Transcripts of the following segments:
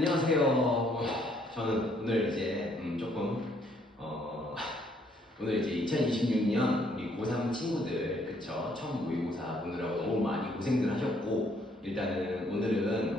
안녕하세요. 저는 오늘 이제 오늘 이제 2026년 우리 고3 친구들 그쵸? 처음 모의고사 보느라고 너무 많이 고생들 하셨고 일단은 오늘은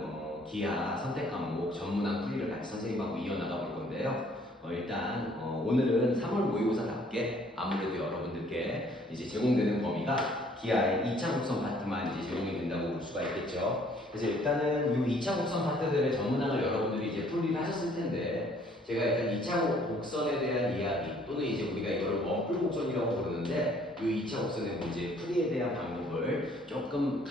기하 선택 과목 전문항 풀이를 같이 선생님하고 이어나가 볼 건데요. 오늘은 3월 모의고사답게 아무래도 여러분들께 이제 제공되는 범위가 기하의 2차 곡선 파트만 이제 제공이 된다고 볼 수가 있겠죠. 그래서 일단은 이 2차 곡선 파트들의 전문항을 여러분들이 이제 풀이를 하셨을 텐데 제가 일단 2차 곡선에 대한 이야기 또는 이제 우리가 이거를 원뿔 곡선이라고 부르는데 이 2차 곡선의 문제 풀이에 대한 방법을 조금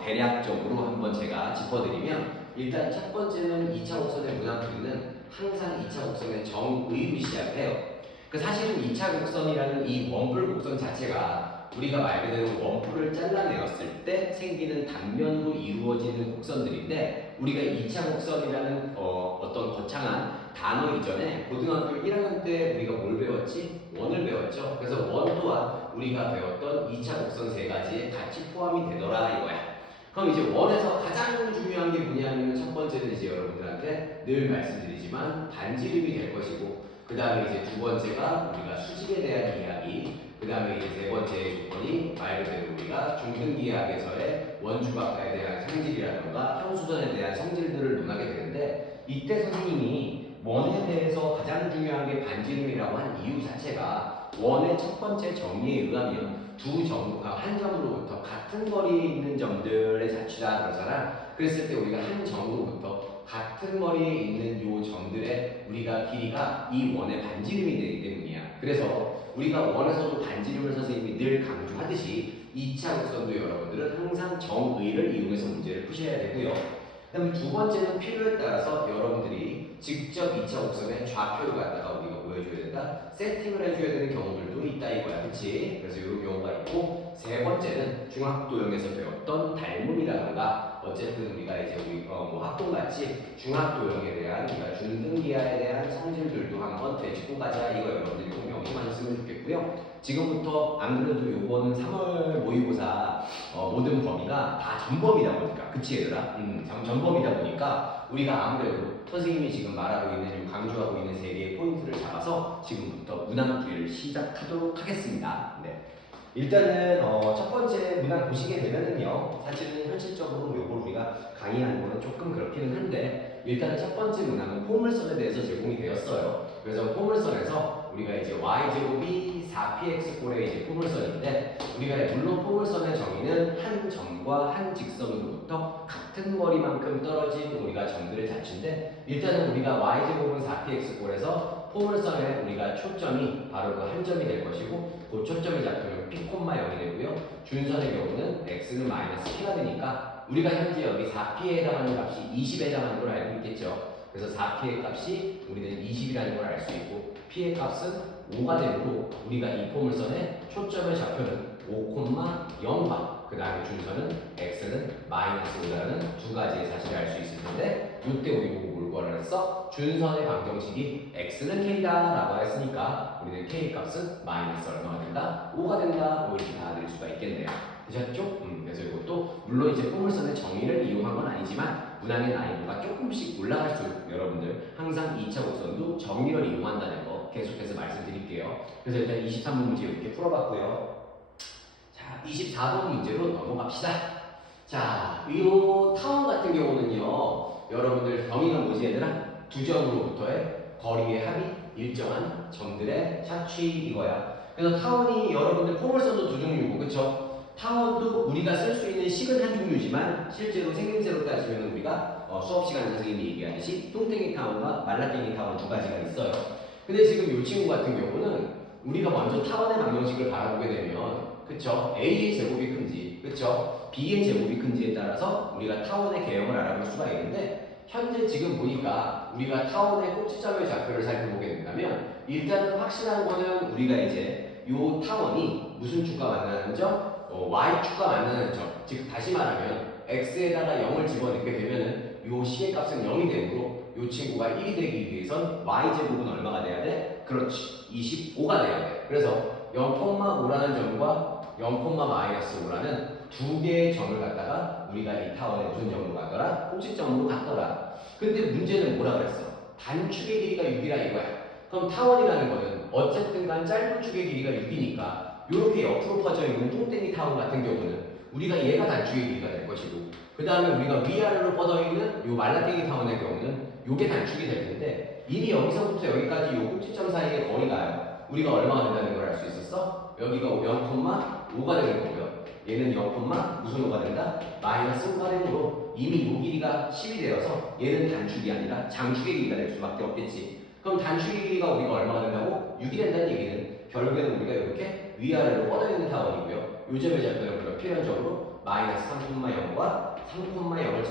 대략적으로 한번 제가 짚어드리면 일단 첫 번째는 2차 곡선의 문항 풀이는 항상 2차 곡선의 정의로 시작해요. 사실은 2차 곡선이라는 이 원뿔 곡선 자체가 우리가 말 그대로 원뿔을 잘라내었을 때 생기는 단면으로 이루어지는 곡선들인데 우리가 2차 곡선이라는 어떤 거창한 단어 이전에 고등학교 1학년 때 우리가 뭘 배웠지? 원을 배웠죠. 그래서 원 또한 우리가 배웠던 2차 곡선 세 가지에 같이 포함이 되더라 이거야. 그럼 이제 원에서 가장 중요한 게 뭐냐면 첫 번째는 이제 여러분들한테 늘 말씀드리지만 반지름이 될 것이고 그 다음에 이제 두 번째가 우리가 수직에 대한 이야기 그 다음에 이제 세 번째 조건이 말 그대로 우리가 중등기하학에서의 원주각화에 대한 성질이라던가 현수전에 대한 성질들을 논하게 되는데 이때 선생님이 원에 대해서 가장 중요한 게 반지름이라고 한 이유 자체가 원의 첫 번째 정의에 의하면 한 점으로부터 같은 거리에 있는 점들의 자취다 그러잖아. 그랬을 때 우리가 한 점으로부터 같은 거리에 있는 요 점들의 우리가 길이가 이 원의 반지름이 되기 때문이야. 그래서 우리가 원에서도 반지름을 선생님이 늘 강조하듯이 2차 곡선도 여러분들은 항상 정의를 이용해서 문제를 푸셔야 되고요. 그 다음에 두 번째는 필요에 따라서 여러분들이 직접 2차 곡선의 좌표를 갖다가 우리가 보여줘야 된다. 세팅을 해줘야 되는 경우들도 있다 이거야. 그치? 그래서 이런 경우가 있고 세 번째는 중학도형에서 배웠던 닮음이라던가 어쨌든 우리가 이제 학동같이 중학도형에 대한 우리가 중등기하에 대한 성질들도 한번 되짚고 가자 이거 여러분들이 꼭 명심하셨으면 좋겠고요. 지금부터 안 그래도 요거는 3월 모의고사 모든 범위가 다 전범이다 보니까 그치 얘들아? 전범이다 보니까 우리가 아무래도 선생님이 지금 말하고 있는 강조하고 있는 세 개의 포인트를 잡아서 지금부터 문항 풀이를 시작하도록 하겠습니다. 네. 일단은 첫 번째 문항 보시게 되면은요 사실은 현실적으로 요걸 우리가 강의하는 거는 조금 그렇기는 한데 일단은 첫 번째 문항은 포물선에 대해서 제공이 되었어요. 그래서 포물선에서 우리가 이제 y제곱이 4px꼴의 이제 포물선인데 우리가 물론 포물선의 정의는 한 점과 한 직선으로부터 같은 거리만큼 떨어진 우리가 점들의 자취인데 일단은 우리가 y제곱은 4px꼴에서 포물선에 우리가 초점이 바로 그 한 점이 될 것이고 그 초점이 잡히면 p, 0이 되고요. 준선의 경우는 x는 마이너스 p가 되니까 우리가 현재 여기 4p에 해당하는 값이 20에 해당하는 걸 알고 있겠죠. 그래서 4p의 값이 우리는 20이라는 걸 알 수 있고 p의 값은 5가 되므로 우리가 이 포물선에 초점을 잡혀는 5,0가 그 다음에 준선은 x는 마이너스 5라는 두 가지의 사실을 알 수 있을 텐데 이때 우리 보고 뭘 구하라 했어? 준선의 방정식이 x는 k다 라고 했으니까 우리는 k 값은 마이너스 얼마가 된다? 5가 된다. 뭐 이렇게 받아들일 수가 있겠네요. 되셨죠? 그래서 이것도 물론 이제 포물선의 정의를 이용한 건 아니지만 문항의 난이도가 조금씩 올라갈수록 여러분들 항상 2차 곡선도 정의를 이용한다는 거 계속해서 말씀드릴게요. 그래서 일단 23번 문제 이렇게 풀어봤고요. 자, 24번 문제로 넘어갑시다. 자, 이 타원 같은 경우는요. 여러분들 범위가 뭐지 얘들아? 두 점으로부터의 거리의 합이 일정한 점들의 샤취 이거야. 그래서 타원이 여러분들 포물선도 두 종류고 그쵸? 타원도 우리가 쓸 수 있는 식은 한 종류지만 실제로 생김새로 따지면 우리가 수업 시간에 선생님이 얘기하듯이 뚱땡이 타원과 말라깽이 타원 두 가지가 있어요. 근데 지금 이 친구 같은 경우는 우리가 먼저 타원의 방정식을 바라보게 되면 그쵸? A의 제곱이 큰지 그쵸? B의 제곱이 큰지에 따라서 우리가 타원의 개형을 알아볼 수가 있는데 현재 지금 보니까 우리가 타원의 꼭지점의 좌표를 살펴보게 된다면 일단은 확실한 거는 우리가 이제 요 타원이 무슨 축과 만나는 점? y축과 만나는 점. 즉 다시 말하면 x에다가 0을 집어넣게 되면은 요 식의 값은 0이 되므로 요 친구가 1이 되기 위해선 y제곱은 얼마가 돼야 돼? 그렇지. 25가 돼야 돼. 그래서 0,5라는 점과 0,-5라는 두 개의 점을 갖다가 우리가 이 타원의 무슨 점으로 갔더라? 꼭지점으로 갔더라. 근데 문제는 뭐라 그랬어? 단축의 길이가 6이라 이거야. 그럼 타원이라는 거는 어쨌든 간 짧은 축의 길이가 6이니까 이렇게 옆으로 퍼져 있는 뚱땡이 타원 같은 경우는 우리가 얘가 단축의 길이가 될 것이고, 그 다음에 우리가 위아래로 뻗어 있는 요 말라깽이 타원의 경우는 요게 단축이 될 텐데, 이미 여기서부터 여기까지 요 꼭지점 사이의 거리가요, 우리가 얼마가 된다는 걸 알 수 있었어? 여기가 0,5가 되는 거고요. 얘는 0, 무슨 5가 된다? 마이너스 5가 되므로 이미 요 길이가 10이 되어서 얘는 단축이 아니라 장축의 길이가 될 수밖에 없겠지. 그럼 단축의 길이가 우리가 얼마가 된다고? 6이 된다는 얘기는 결국에는 우리가 이렇게 위아래로 뻗어 있는 타원이고요. 요 점의 좌표는 우리가 필연적으로 마이너스 3,0과 3,0을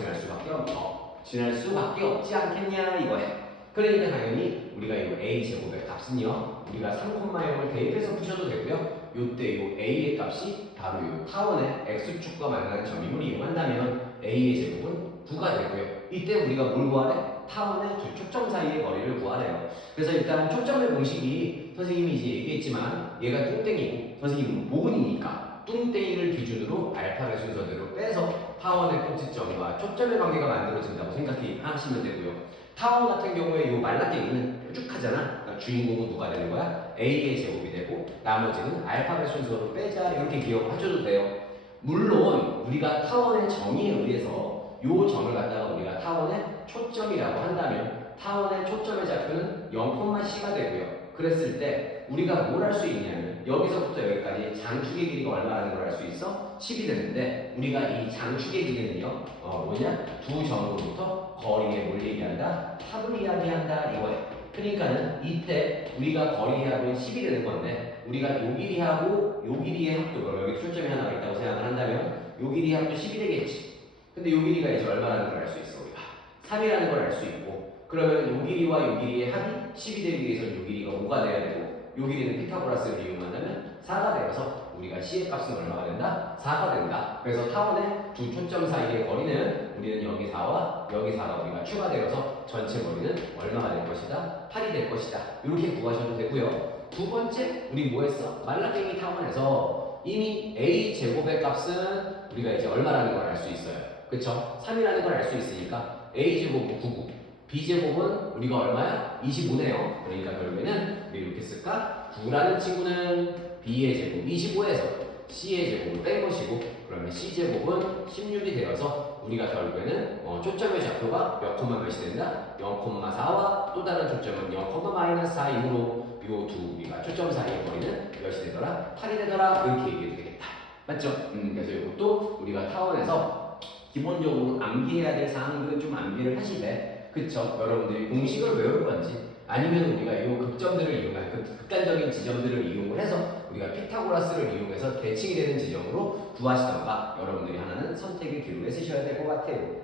지날 수밖에 없지 않겠냐 이거야. 그러니까 당연히 우리가 이 a 제곱의 값은요, 우리가 3,0을 대입해서 푸셔도 되고요. 요때 요 a의 값이 바로 요 타원의 x축과 만나는 점임을 이용한다면 a의 제곱은 9가 되고요. 이때 우리가 뭘 구하래? 타원의 두 초점 사이의 거리를 구하래요. 그래서 일단 초점의 공식이 선생님이 이제 얘기했지만 얘가 뚱땡이고 선생님은 모근이니까 뚱땡이를 기준으로 알파벳 순서대로 빼서 타원의 꼭지점과 초점의 관계가 만들어진다고 생각하시면 되고요. 타원 같은 경우에 이 말라깽이는 뾰족하잖아. 그러니까 주인공은 누가 되는 거야? a의 제곱이 되고 나머지는 알파벳 순서로 빼자, 이렇게 기억하셔도 돼요. 물론 우리가 타원의 정의에 의해서 이 점을 갖다가 우리가 타원의 초점이라고 한다면 타원의 초점의 좌표는 0,c가 되고요. 그랬을 때 우리가 뭘 할 수 있냐면 여기서부터 여기까지 장축의 길이가 얼마라는 걸 알 수 있어? 10이 되는데 우리가 이 장축의 길이는요, 뭐냐? 두 점으로부터 거리에 뭘 얘기한다? 합을 이야기한다 이거예요. 그러니까는 이때 우리가 거리 합은 10이 되는 건데 우리가 요 길이하고 요 길이의 합도, 여기 초점이 하나가 있다고 생각을 한다면 요 길이 합도 10이 되겠지. 근데 요 길이가 이제 얼마라는 걸 알 수 있어 우리가? 3이라는 걸 알 수 있고, 그러면 요 길이와 요 길이의 합이 10이 되기 위해서는 요 길이가 5가 돼야 되고 요 길이는 피타고라스를 이용한다면 4가 되어서 우리가 C의 값은 얼마가 된다? 4가 된다. 그래서 타원의 두 초점 사이의 거리는 우리는 여기 4와 여기 4가 우리가 추가되어서 전체 거리는 얼마가 될 것이다? 8이 될 것이다. 이렇게 구하셔도 되고요. 두 번째, 우리 뭐 했어? 말라깽이 타원에서 이미 A 제곱의 값은 우리가 이제 얼마라는 걸 알 수 있어요. 그쵸? 3이라는 걸 알 수 있으니까 A 제곱은 9고 B 제곱은 우리가 얼마야? 25네요. 그러니까 결국에는 우리 이렇게 쓸까? 9라는 친구는 B의 제곱 25에서 C의 제곱을 뺀 것이고, 그러면 C 제곱은 16이 되어서 우리가 결국에는 초점의 좌표가 몇 콤마 몇이 된다? 0,4와 또 다른 초점은 0,-4이므로 요 두 우리가 초점 사이의 거리는 몇이 되더라? 8이 되더라. 이렇게 얘기해도 되겠다. 맞죠? 그래서 이것도 우리가 타원에서 기본적으로 암기해야 될 사항들은 좀 암기를 하시되, 그쵸? 여러분들이 공식을 외울 건지 아니면 우리가 이 극점들을 이용한 극단적인 지점들을 이용을 해서 우리가 피타고라스를 이용해서 대칭이 되는 지점으로 구하시던가 여러분들이 하나는 선택의 기로에 쓰셔야 될 것 같아요.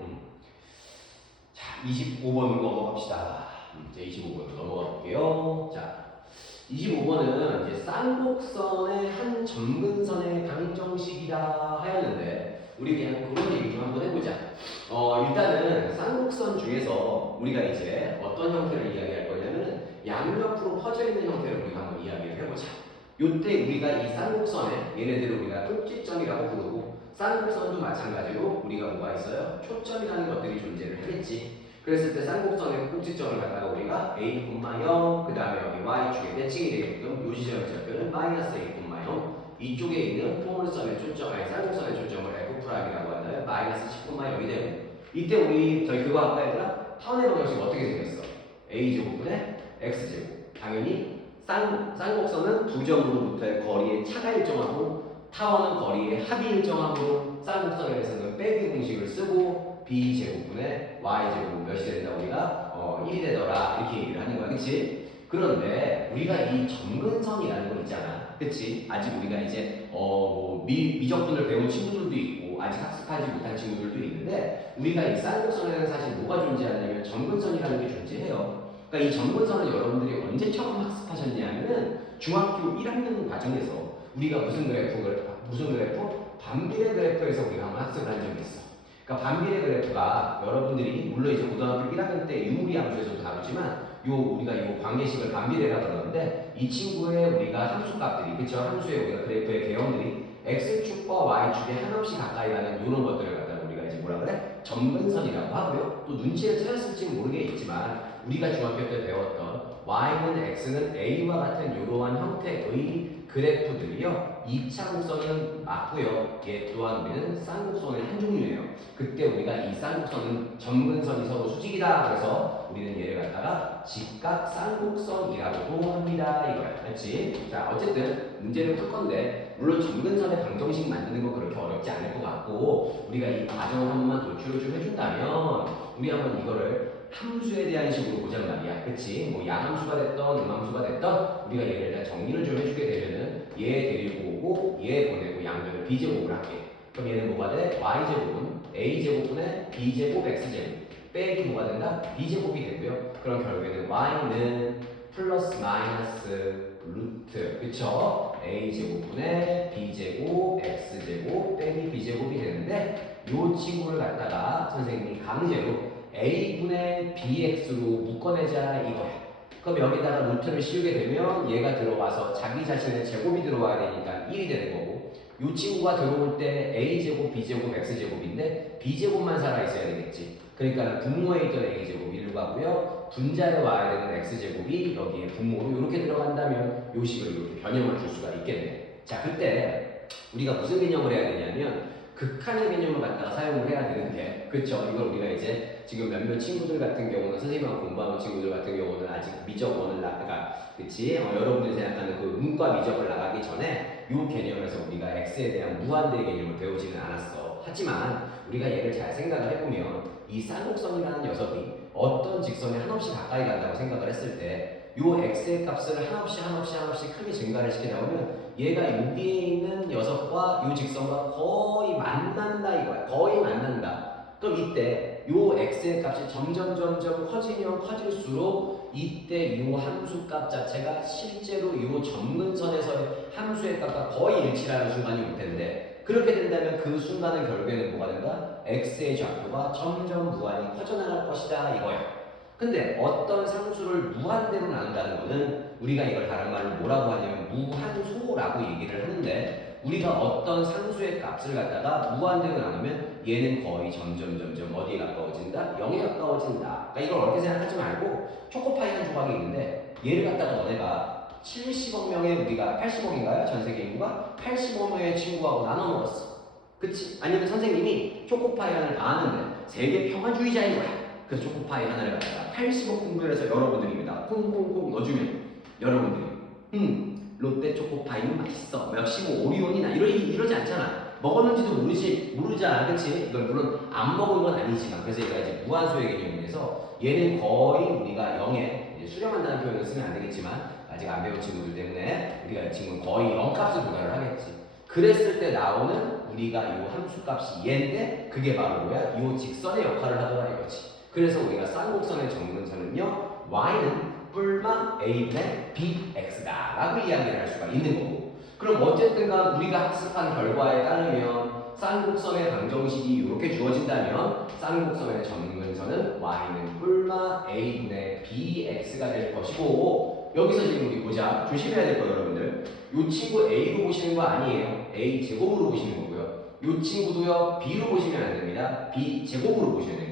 자, 25번으로 넘어갑시다. 이제 25번으로 넘어가 볼게요. 자, 25번은 이제 쌍곡선의 한 점근선의 방정식이라 하였는데 우리 그냥 그런 얘기 좀 한번 해보자. 일단은 쌍곡선 중에서 우리가 이제 어떤 형태를 이야기할 거냐면은 양옆으로 퍼져 있는 형태를 우리가 한번 이야기를 해보자. 요때 우리가 이 쌍곡선에 얘네들을 우리가 꼭지점이라고 부르고, 쌍곡선도 마찬가지로 우리가 뭐가 있어요? 초점이라는 것들이 존재를 하겠지. 그랬을 때 쌍곡선의 꼭지점을 갖다가 우리가 a, 0, 그 다음에 여기 y축에 대칭이 되게끔 요 지점의 좌표는 마이너스 a, 0, 이쪽에 있는 포물선의 초점, 아니 쌍곡선의 초점을 f'이라고 한다면 마이너스 10,0이 되고, 이때 저희 그거 아까 얘들아 타원의 방정식 어떻게 생겼어? a제곱분의 x제곱. 당연히 쌍곡선은 두 점으로부터의 거리의 차가 일정하고 타원은 거리의 합이 일정하므로 쌍곡선에 대해서는 빼기 공식을 쓰고 b제곱분의 y제곱 몇이 된다 우리가 1이 되더라 이렇게 얘기를 하는 거야. 그치? 그런데 우리가 이 점근선이라는 거 있잖아. 그치? 아직 우리가 이제 미적분을 배운 친구들도 있고 아직 학습하지 못한 친구들도 있는데, 우리가 이 쌍곡선에는 사실 뭐가 존재하냐면 점근선이라는 게 존재해요. 그러니까 이 점근선을 여러분들이 언제 처음 학습하셨냐면은 중학교 1학년 과정에서 우리가 무슨 그래프? 반비례 그래프에서 우리가 한번 학습을 한 적이 있어. 그러니까 반비례 그래프가 여러분들이 물론 이제 고등학교 1학년 때 유무리 함수에서도 다루지만 우리가 이 관계식을 반비례라고 그러는데, 이 친구의 우리가 함수값들이, 그쵸? 함수의 우리가 그래프의 개형들이 x축과 y축에 한없이 가까이 가는 이런 것들을 갖다가 우리가 이제 뭐라 그래? 점근선이라고 하고요. 또 눈치를 채셨을지 모르겠지만 우리가 중학교 때 배웠던 y는 x는 a와 같은 이러한 형태의 그래프들이요. 이차곡선은 맞고요. 얘 또한 우리는 쌍곡선의 한 종류예요. 그때 우리가 이 쌍곡선은 점근선이 서로 수직이다. 그래서 우리는 얘를 갖다가 직각 쌍곡선이라고도 합니다. 이거야. 그렇지? 자, 어쨌든 문제를 풀 건데 물론 점근선의 방정식 만드는 거 그렇게 어렵지 않을 것 같고 우리가 이 과정을 한 번만 도출을 좀 해준다면 우리 한번 이거를 함수에 대한 식으로 보자는 말이야. 그치? 뭐 양함수가 됐던 음함수가 됐던 우리가 얘를 다 정리를 좀 해주게 되면은 얘 데리고 오고 얘 보내고 양변을 b제곱을 할게. 그럼 얘는 뭐가 돼? y제곱은 a제곱분의 b제곱 x제곱 빼기 뭐가 된다? b제곱이 되고요. 그럼 결국에는 y는 플러스 마이너스 루트 그쵸? a제곱분의 b제곱 x제곱 빼기 b제곱이 되는데 요 친구를 갖다가 선생님이 강제로 a분의 bx로 묶어내자 이거야. 그럼 여기다가 루트를 씌우게 되면 얘가 들어와서 자기 자신의 제곱이 들어와야 되니까 1이 되는 거고 이 친구가 들어올 때 a제곱, b제곱, x제곱인데 b제곱만 살아있어야 되겠지. 그러니까 분모에 있던 a제곱 1로 가고요. 분자에 와야 되는 x제곱이 여기에 분모로 이렇게 들어간다면 요 식을 이렇게 변형을 줄 수가 있겠네. 자, 그때 우리가 무슨 개념을 해야 되냐면 극한의 개념을 갖다가 사용을 해야 되는데 그쵸? 이걸 우리가 이제 지금 몇몇 친구들 같은 경우는 선생님하고 공부하는 친구들 같은 경우는 아직 미적 원을 나가 그치? 여러분들이 생각하는 그 문과 미적을 나가기 전에 이 개념에서 우리가 x에 대한 무한대 개념을 배우지는 않았어. 하지만 우리가 얘를 잘 생각을 해보면 이 쌍곡선이라는 녀석이 어떤 직선에 한없이 가까이 간다고 생각을 했을 때 요 x의 값을 한없이 크게 증가를 시켜 나오면 얘가 여기에 있는 녀석과 요 직선과 거의 만난다 이거야. 거의 만난다. 그럼 이때 요 x의 값이 점점 커지면 커질수록 이때 요 함수 값 자체가 실제로 요 점근선에서의 함수의 값과 거의 일치하는 순간이 올 텐데 그렇게 된다면 그 순간은 결국에는 뭐가 된다? x의 좌표가 점점 무한히 커져나갈 것이다 이거야. 근데 어떤 상수를 무한대로 나눈다는 거는 우리가 이걸 다른 말로 뭐라고 하냐면 무한소라고 얘기를 하는데 우리가 어떤 상수의 값을 갖다가 무한대로 나누면 얘는 거의 점점 어디에 가까워진다? 0에 가까워진다. 그러니까 이걸 어렵게 생각하지 말고 초코파이 한 조각이 있는데 얘를 갖다가 너네가 70억 명의 우리가 80억인가요? 전 세계 인구가 80억 명의 친구하고 나눠 먹었어. 그치? 아니면 선생님이 초코파이 하나를 다 하는데 세계 평화주의자인 거야. 그래서 초코파이 하나를 갖다가 80억 분별해서 여러분들입니다. 콩콩콩 넣어주면 여러분들이 롯데 초코파이는 맛있어. 역시 뭐 오리온이나 이러지 않잖아. 먹었는지도 모르잖아. 그치? 이걸 물론 안 먹은 건 아니지만 그래서 얘가 이제 무한소의 개념이 돼서 얘는 거의 우리가 0에 수렴한다는 표현을 쓰면 안 되겠지만 아직 안 배운 친구들 때문에 우리가 이 친구는 거의 0 값을 도달을 하겠지. 그랬을 때 나오는 우리가 이 함수 값이 얘인데 그게 바로 뭐야? 이 직선의 역할을 하더라 이거지. 그래서 우리가 쌍곡선의 정근선은요 y는 뿔만 a분의 bx다 라고 이야기를 할 수가 있는 거고 그럼 어쨌든간 우리가 학습한 결과에 따르면 쌍곡선의 방정식이 이렇게 주어진다면 쌍곡선의 정근선은 y는 뿔만 a분의 bx가 될 것이고 여기서 지금 우리 보자. 조심해야 될 거예요 여러분들. 이 친구 a로 보시는 거 아니에요. a 제곱으로 보시는 거고요. 이 친구도요 b로 보시면 안 됩니다. b 제곱으로 보셔야 됩니다.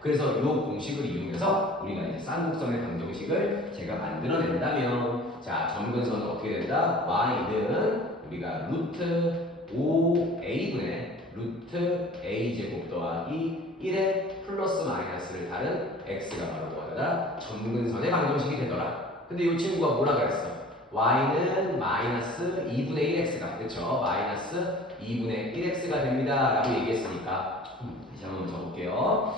그래서 이 공식을 이용해서 우리가 이제 쌍곡선의 방정식을 제가 만들어낸다면 자 점근선은 어떻게 된다? y는 우리가 루트 5a분의 루트 a제곱 더하기 1의 플러스 마이너스를 다른 x가 바로 뭐하다? 점근선의 방정식이 되더라. 근데 이 친구가 뭐라 그랬어? y는 마이너스 2분의 1x가 그쵸? 마이너스 2분의 1x가 됩니다 라고 얘기했으니까 다시 한번 적어볼게요.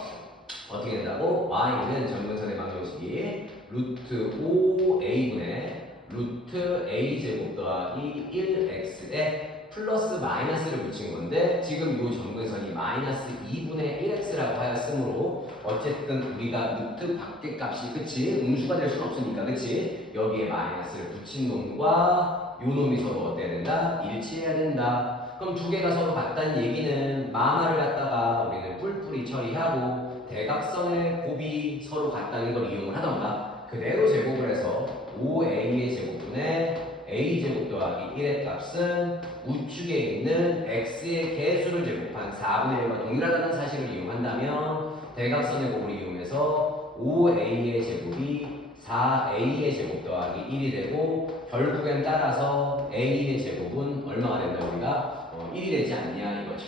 어떻게 된다고? y는 점근선의 방정식이 루트 5a분의 루트 a제곱 더하기 1x에 플러스 마이너스를 붙인 건데 지금 이 점근선이 마이너스 2분의 1x라고 하였으므로 어쨌든 우리가 루트 밖의 값이 그치? 음수가 될 수는 없으니까 그치? 여기에 마이너스를 붙인 놈과 요 놈이 서로 어때야 된다? 일치해야 된다. 그럼 두 개가 서로 같다는 얘기는 마마를 갖다가 우리는 뿔뿔이 처리하고 대각선의 곱이 서로 같다는 걸 이용을 하던가 그대로 제곱을 해서 5a의 제곱분의 a제곱 더하기 1의 값은 우측에 있는 x의 개수를 제곱한 4분의 1과 동일하다는 사실을 이용한다면 대각선의 곱을 이용해서 5a의 제곱이 4a의 제곱 더하기 1이 되고 결국엔 따라서 a의 제곱은 얼마가 된다 우리가 1이 되지 않냐 이거죠.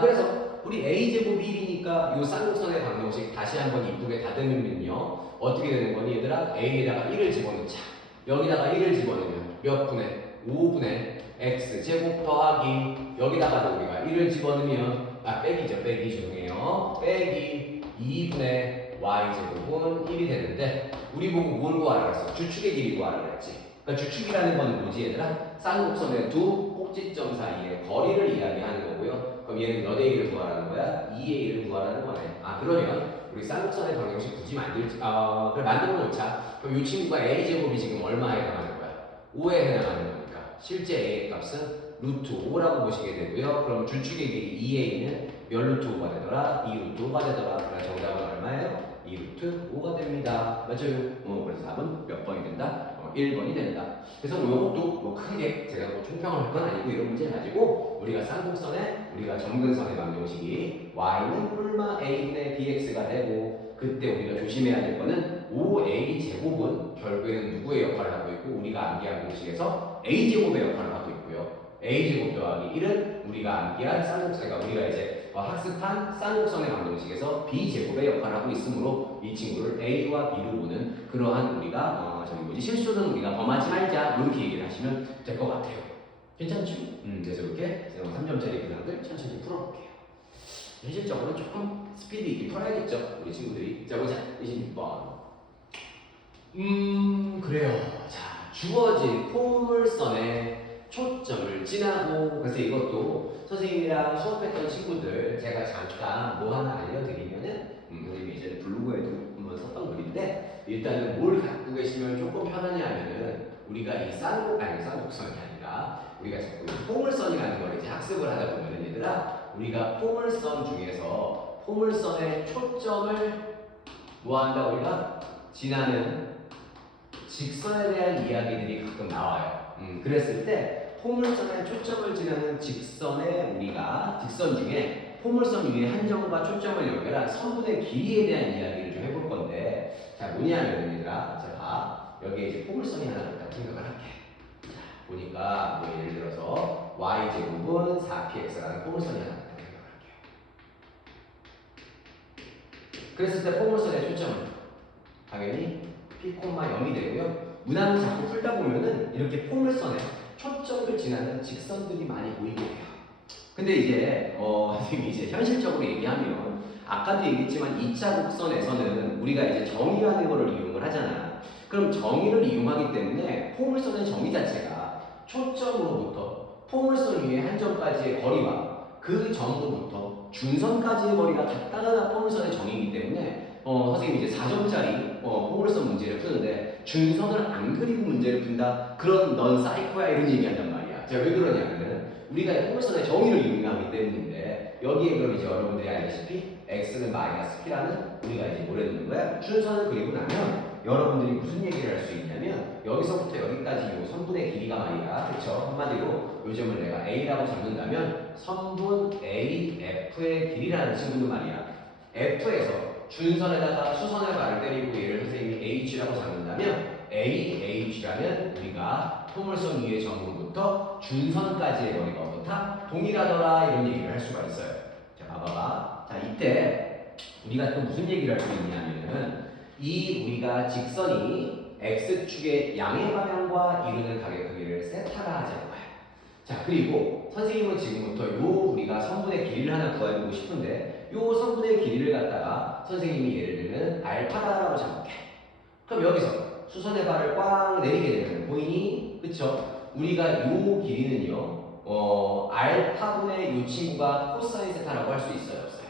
그래서 우리 a제곱이 1이니까 이 쌍곡선의 방정식 다시 한번 이쁘게 다듬으면요 어떻게 되는 거니 얘들아? a에다가 1을 집어넣자. 여기다가 1을 집어넣으면 몇 분의 5분의 x제곱 더하기 여기다가 우리가 1을 집어넣으면 빼기죠. 빼기 죄송해요. 빼기 2분의 y제곱은 1이 되는데 우리 보고 뭘 구하라 그랬어? 주축의 길이 구하라 그랬지. 그러니까 주축이라는 건 뭐지 얘들아? 쌍곡선의 두 꼭지점 사이의 거리를 이야기하는 거고요. 그럼 얘는 몇 a를 구하라는 거야? 2의 1을 구하라는 거네. 그러면 우리 쌍곡선의 방정식 굳이 만들지 그래 만들어 놓자. 그럼 이 친구가 a제곱이 지금 얼마에 해당하는 거야? 5에 해당하는 거니까 실제 a의 값은 루트 5라고 보시게 되고요. 그럼 주축의 길이 2a는 몇 루트 5가 되더라? 2 루트 5가 되더라. 그래서 정답은 얼마예요? 2 루트 5가 됩니다. 맞아요? 그래서 답은 몇 번이 된다? 1번이 된다. 그래서 이것도 크게 제가 총평을 할 건 아니고 이런 문제 가지고 우리가 쌍곡선에 우리가 점근선의 방정식이 y는 뿔마 a분의 bx가 되고 그때 우리가 조심해야 될 거는 5a 제곱은 결국에는 누구의 역할을 하고 있고 우리가 암기한 공식에서 a 제곱의 역할을 하고 있고요. a 제곱 더하기 1은 우리가 암기한 쌍곡선과 우리가 이제 학습한 쌍곡선의 방정식에서 b 제곱의 역할을 하고 있으므로 이 친구를 a와 b로 보는 그러한 우리가 실수는 우리가 범하지 말자 이렇게 얘기를 하시면 될 것 같아요. 괜찮죠? 그래서 이렇게 3점짜리 근황들 천천히 풀어볼게요. 현실적으로 조금 스피드 있게 풀어야겠죠 우리 친구들이. 자 보자 26번. 그래요. 자 주어진 포물선에 초점을 지나고 그래서 이것도 선생님이랑 수업했던 친구들 제가 잠깐 뭐 하나 알려드리면은 선생님이 이제 블로그에도 한번 썼던 글인데 일단은 뭘 갖고 계시면 조금 편하냐면은 우리가 이 쌍곡선이 아니라 우리가 자꾸 포물선이라는 걸 이제 학습을 하다 보면은 얘들아 우리가 포물선 중에서 포물선의 초점을 뭐 한다 우리가 지나는 직선에 대한 이야기들이 가끔 나와요. 그랬을 때 포물선에 초점을 지나는 직선에 우리가 직선 중에 포물선 위에 한 점과 초점을 연결한 선분의 길이에 대한 이야기를 좀 해볼 건데 자 뭐냐면 얘들아 자 봐 여기에 이제 포물선이 하나 있다고 생각을 할게. 자 보니까 뭐 예를 들어서 y제곱은 4px라는 포물선이 하나 있다고 생각을 할게요. 그랬을 때 포물선의 초점은 당연히 p, 0이 되고요. 문항을 자꾸 풀다 보면은 이렇게 포물선에 초점을 지나는 직선들이 많이 보이게 돼요. 근데 이제 선생님이 이제 현실적으로 얘기하면 아까도 얘기했지만 2차 곡선에서는 우리가 이제 정의라는 거를 이용을 하잖아. 그럼 정의를 이용하기 때문에 포물선의 정의 자체가 초점으로부터 포물선 위에 한 점까지의 거리와 그 점으로부터 중선까지의 거리가 같다가 포물선의 정의이기 때문에 선생님이 이제 4점짜리 포물선 문제를 푸는데 준선을 안 그리고 문제를 푼다? 그런 넌 사이코야 이런 얘기 한단 말이야. 제가 왜 그러냐면은 우리가 포물선의 정의를 이용하기 때문인데 여기에 그럼 이제 여러분들이 알다시피 x는 마이너스 p라는 우리가 이제 뭐라 넣는 거야? 준선을 그리고 나면 여러분들이 무슨 얘기를 할 수 있냐면 여기서부터 여기까지 이 선분의 길이가 말이야. 그쵸? 한마디로 요 점을 내가 a라고 잡는다면 선분 a, f의 길이라는 친구는 말이야. f에서 준선에다가 수선의 발을 때리고 얘를 선생님이 h라고 잡는다면 AH라면 우리가 포물선 위의 점으로부터 준선까지의 거리가 어떻다? 동일하더라 이런 얘기를 할 수가 있어요. 자 봐봐봐. 자 이때 우리가 또 무슨 얘기를 할 수 있냐면은 이 우리가 직선이 x축의 양의 방향과 이루는 각의 크기를 세타라 하자는 거야. 자 그리고 선생님은 지금부터 요 우리가 선분의 길이를 하나 구해보고 싶은데 요 선분의 길이를 갖다가 선생님이 예를 들면 알파다라고 잡을게. 그럼 여기서 수선의 발을 꽉 내리게 되면 보이니? 그쵸? 우리가 요 길이는요 알파분의 요 친구가 코사인 세타라고 할 수 있어요? 없어요?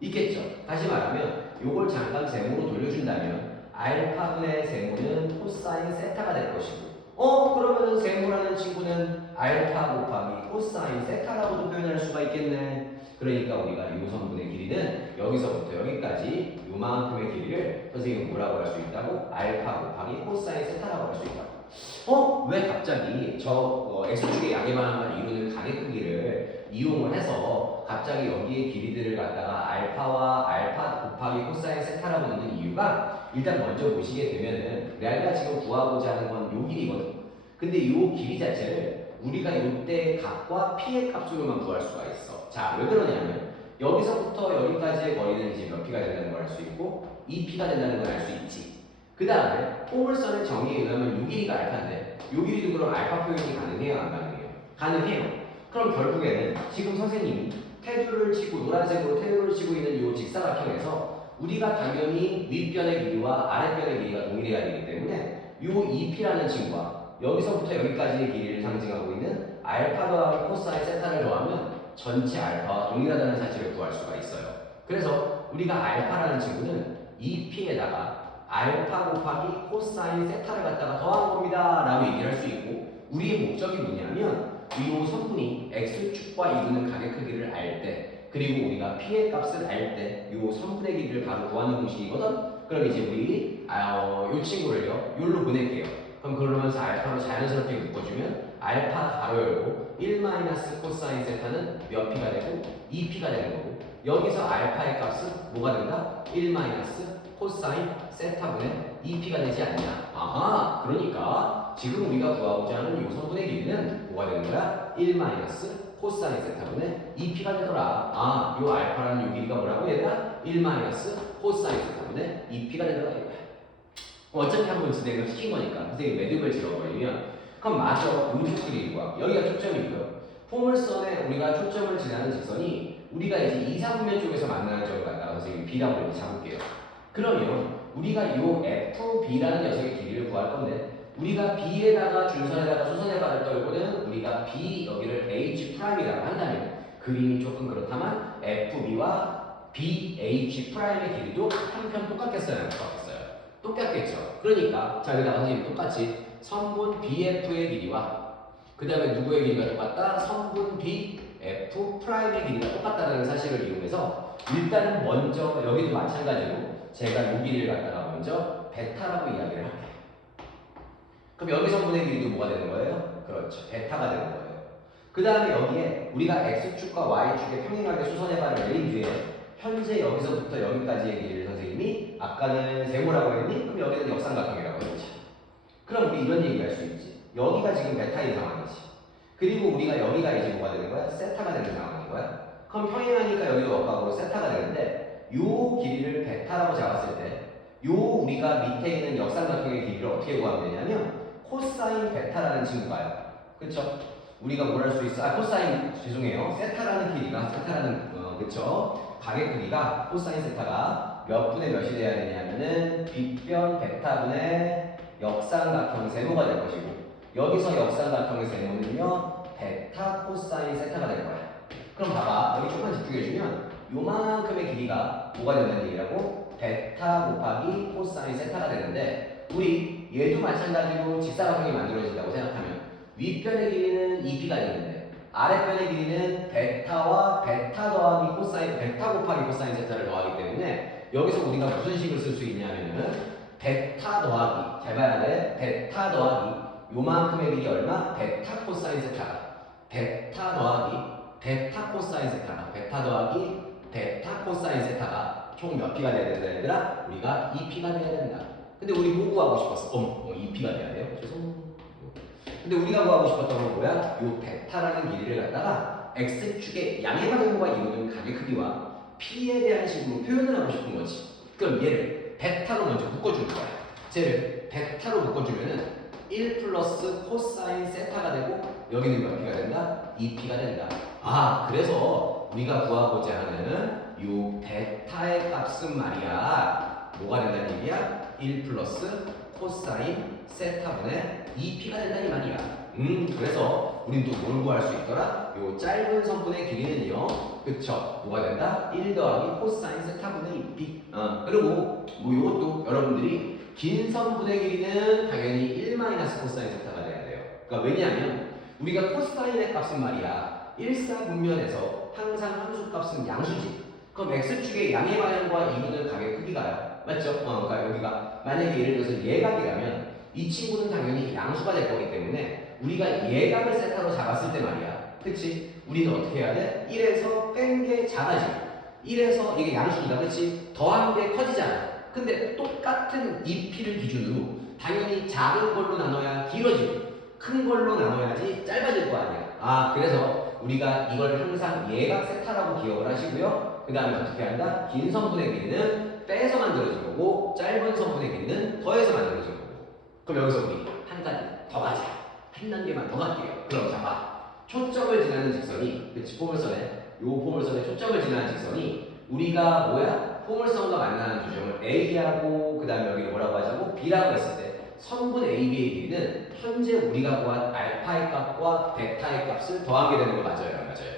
있겠죠? 다시 말하면 요걸 잠깐 세모로 돌려준다면 알파분의 세모는 코사인 세타가 될 것이고 그러면은 세모라는 친구는 알파 곱하기 코사인 세타라고도 표현할 수가 있겠네. 그러니까 우리가 이 선분의 길이는 여기서부터 여기까지 요만큼의 길이를 선생님은 뭐라고 할 수 있다고? 알파 곱하기 코사인 세타라고 할 수 있다고. 왜 갑자기 X축의 양의 반응을 이루는 가계 크기를 이용을 해서 갑자기 여기에 길이들을 갖다가 알파와 알파 곱하기 코사인 세타라고 넣는 이유가 일단 먼저 보시게 되면은 내가 지금 구하고자 하는 건 요 길이거든. 근데 요 길이 자체를 우리가 요때 값과 p의 값으로만 구할 수가 있어. 자, 왜 그러냐면 여기서부터 여기까지의 거리는 이제 몇 p가 된다는 걸 알 수 있고 2p가 된다는 걸 알 수 있지. 그 다음에 포물선의 정의에 의하면 요 길이가 알파인데 요 길이도 그럼 알파 표현이 가능해요? 안 가능해요? 가능해요. 그럼 결국에는 지금 선생님이 테두를 치고 노란색으로 테두를 치고 있는 요 직사각형에서 우리가 당연히 윗변의 길이와 아랫변의 길이가 동일해야 되기 때문에 요 2p라는 친구와 여기서부터 여기까지의 길이를 상징하고 있는 알파 더하기 코사인 세타를 더하면 전체 알파와 동일하다는 사실을 구할 수가 있어요. 그래서 우리가 알파라는 친구는 2p에다가 알파 곱하기 코사인 세타를 갖다가 더한 겁니다 라고 얘기를 할 수 있고 우리의 목적이 뭐냐면 이 선분이 x축과 이루는 가계 크기를 알 때 그리고 우리가 p의 값을 알 때 이 선분의 길이를 바로 구하는 공식이거든. 그럼 이제 우리 이 친구를요 요로 보낼게요. 그럼 그러면서 알파로 자연스럽게 묶어주면 알파 가로 열고 1 마이너스 코사인 세타는 몇 p가 되고 2p가 되는 거고 여기서 알파의 값은 뭐가 된다? 1 마이너스 코사인 세타분의 2p가 되지 않냐? 아하, 그러니까 지금 우리가 구하고자 하는 이 선분의 길이는 뭐가 되는 거야? 1 마이너스 코사인 세타분의 2p가 되더라. 아, 이 알파라는 이 길이가 뭐라고 얘들아? 1 마이너스 코사인 세타분의 2p가 되더라 이거야. 어차피 한번 진행을 시킨 거니까 선생님이 매듭을 지어버리면 그럼 맞아, 요쪽 길이와 여기가 초점이고요. 포물선에 우리가 초점을 지나는 직선이 우리가 이제 이사분면 쪽에서 만나는 점을 갖다가 선생님이 B라고 이렇게 잡을게요. 그러면 우리가 요 FB라는 녀석의 길이를 구할 건데 우리가 B에다가 준선에다가 수선에다가 떨고는 우리가 B 여기를 H'이라고 한다면 그림이 조금 그렇다면 FB와 BH'의 길이도 한편 똑같겠어요? 똑같겠어요? 똑같겠죠. 그러니까 자 여기다가 선생님 똑같이 선분 BF의 길이와 그 다음에 누구의 길이가 똑같다? 선분 BF'의 길이가 똑같다는 사실을 이용해서 일단은 먼저 여기도 마찬가지로 제가 요 길이를 갖다가 먼저 베타라고 이야기를 할게요. 그럼 여기 선분의 길이도 뭐가 되는 거예요? 그렇죠. 베타가 되는 거예요. 그 다음에 여기에 우리가 X축과 Y축에 평행하게 수선해봐를 내린 뒤에 현재 여기서부터 여기까지의 길이를 선생님이 아까는 세모라고 했니? 그럼 여기는 역삼각형이라고 했지. 그럼 우리 이런 얘기를 할 수 있지. 여기가 지금 베타인 상황이지. 그리고 우리가 여기가 이제 뭐가 되는 거야? 세타가 되는 상황인 거야. 그럼 평행하니까 여기도 역각으로 세타가 되는데 요 길이를 베타라고 잡았을 때 요 우리가 밑에 있는 역삼각형의 길이를 어떻게 구하면 되냐면 코사인 베타라는 친구가요. 그쵸? 우리가 뭘 할 수 있어? 코사인 죄송해요. 세타라는 길이가 세타라는 그쵸? 가계 크기가 코사인 세타가 몇 분의 몇이 돼야 되냐면은 빗변 베타분의 역삼각형 세모가 될 것이고 여기서 역삼각형의 세모는요 베타 코사인 세타가 될 거야. 그럼 봐봐 여기 조금만 집중해주면 요만큼의 길이가 뭐가 된다는 얘기라고? 베타 곱하기 코사인 세타가 되는데 우리 얘도 마찬가지로 직사각형이 만들어진다고 생각하면 윗변의 길이는 2p가 되는데 아랫변의 길이는 베타와 베타 더하기 코사인 베타 곱하기 코사인 세타를 더하기 때문에 여기서 우리가 무슨 식을 쓸 수 있냐면은 베타 더하기 잘 봐야 돼 베타 더하기 요만큼의 길이 얼마? 베타 코사인 세타가 베타 더하기 베타 코사인 세타가 베타 더하기 베타 코사인 세타가 총 몇 p가 돼야 된다 얘들아? 우리가 2p가 돼야 된다. 근데 우리 뭐 구하고 싶었어? 2p가 돼야 돼요? 죄송. 근데 우리가 구하고 싶었던 건 뭐야? 요 베타라는 길이를 갖다가 x축의 양의 방향과 이루는 가계 크기와 p에 대한 식으로 표현을 하고 싶은 거지. 그럼 얘를 베타로 먼저 묶어주는 거야. 쟤를 베타로 묶어주면은 1 플러스 코사인 세타가 되고 여기는 몇 p가 된다? 2p가 된다. 아, 그래서 우리가 구하고자 하는 요 베타의 값은 말이야 뭐가 된다는 얘기야? 1 플러스 코사인 세타분의 2p가 된다는 말이야. 그래서 우린 또 뭘 구할 수 있더라? 요 짧은 선분의 길이는요 그쵸? 뭐가 된다? 1 더하기 코사인 세타분의 2p 그리고 뭐 요것도 여러분들이 긴 선분의 길이는 당연히 1 마이너스 코사인 세타가 돼야 돼요. 그러니까 왜냐하면 우리가 코사인의 값은 말이야 일사분면에서 항상 함수값은 양수지. 그럼 x축의 양의 방향과 이루는 가계 크기가요. 맞죠? 그러니까 여기가 만약에 예를 들어서 예각이라면 이 친구는 당연히 양수가 될 거기 때문에 우리가 예각을 세타로 잡았을 때 말이야. 그치? 우리는 어떻게 해야 돼? 1에서 뺀 게 작아지고 1에서 이게 양수니까 그치? 더한 게 커지잖아. 근데 똑같은 이 P를 기준으로 당연히 작은 걸로 나눠야 길어지고 큰 걸로 나눠야지 짧아질 거 아니야. 아, 그래서 우리가 이걸 항상 예각 세타라고 기억을 하시고요. 그 다음에 어떻게 한다? 긴 선분의 길이는 빼서 만들어진 거고 짧은 선분의 길이는 더해서 만들어진 거고. 그럼 여기서 우리 한 가지 더 가자. 한 단계만 더 갈게요. 그럼 잡아. 초점을 지나는 직선이, 그치, 포물선에 요 포물선에 초점을 지나는 직선이 우리가 뭐야? 포물선과 만나는 주점을 A하고 그 다음에 여기를 뭐라고 하자고? B라고 했을 때 선분 AB의 길이는 현재 우리가 구한 알파의 값과 베타의 값을 더하게 되는 거 맞아요? 안 맞아요?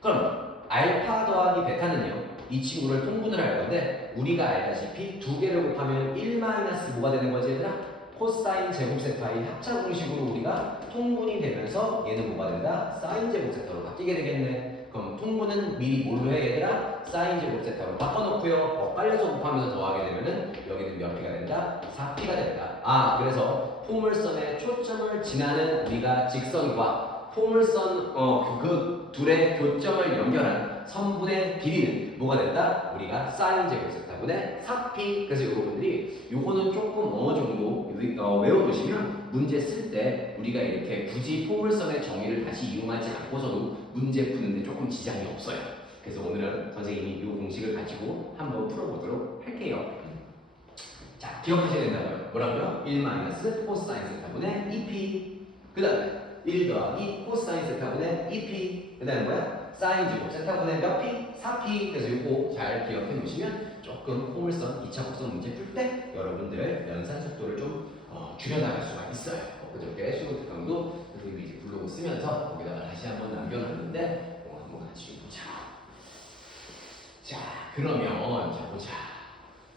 그럼 알파 더하기 베타는요, 이 친구를 통분을 할 건데 우리가 알다시피 두 개를 곱하면 1 마이너스 뭐가 되는 거지 얘들아? 코사인 제곱 세타의 합차 공식으로 우리가 통분이 되면서 얘는 뭐가 된다? 사인 제곱 세타로 바뀌게 되겠네. 그럼 통분은 미리 뭘로 해 얘들아? 사인 제곱 세타로 바꿔놓고요. 엇갈려서 곱하면서 더하게 되면은 여기는 몇 P가 된다? 4P가 된다. 아, 그래서 포물선의 초점을 지나는 우리가 직선과 포물선 그 둘의 교점을 연결한 선분의 길이는 뭐가 된다? 우리가 사인 제곱 세타분의 4P. 그래서 여러분들이 요거는 조금 어느 정도 외워두시면 문제 쓸 때 우리가 이렇게 굳이 포물선의 정의를 다시 이용하지 않고서도 문제 푸는데 조금 지장이 없어요. 그래서 오늘은 선생님이 이 공식을 가지고 한번 풀어보도록 할게요. 자, 기억하셔야 된다고요. 뭐라고요? 1 마이너스 코사인 세타분의 2P. 그 다음에 1 더하기 코사인 세타분의 2P. 그 다음에 뭐야? 사인 제곱 세타분의 몇 P? 4P. 그래서 이거 잘 기억해 놓으시면 조금 포물선 2차 곡선 문제 풀 때 여러분들 연산 속도를 좀 줄여나갈 수가 있어요. 그저께 수능 특강도 그 이제 블로그 쓰면서 거기다가 다시 한번 남겨놨는데 한번 같이 보자. 자, 그러면 자 보자.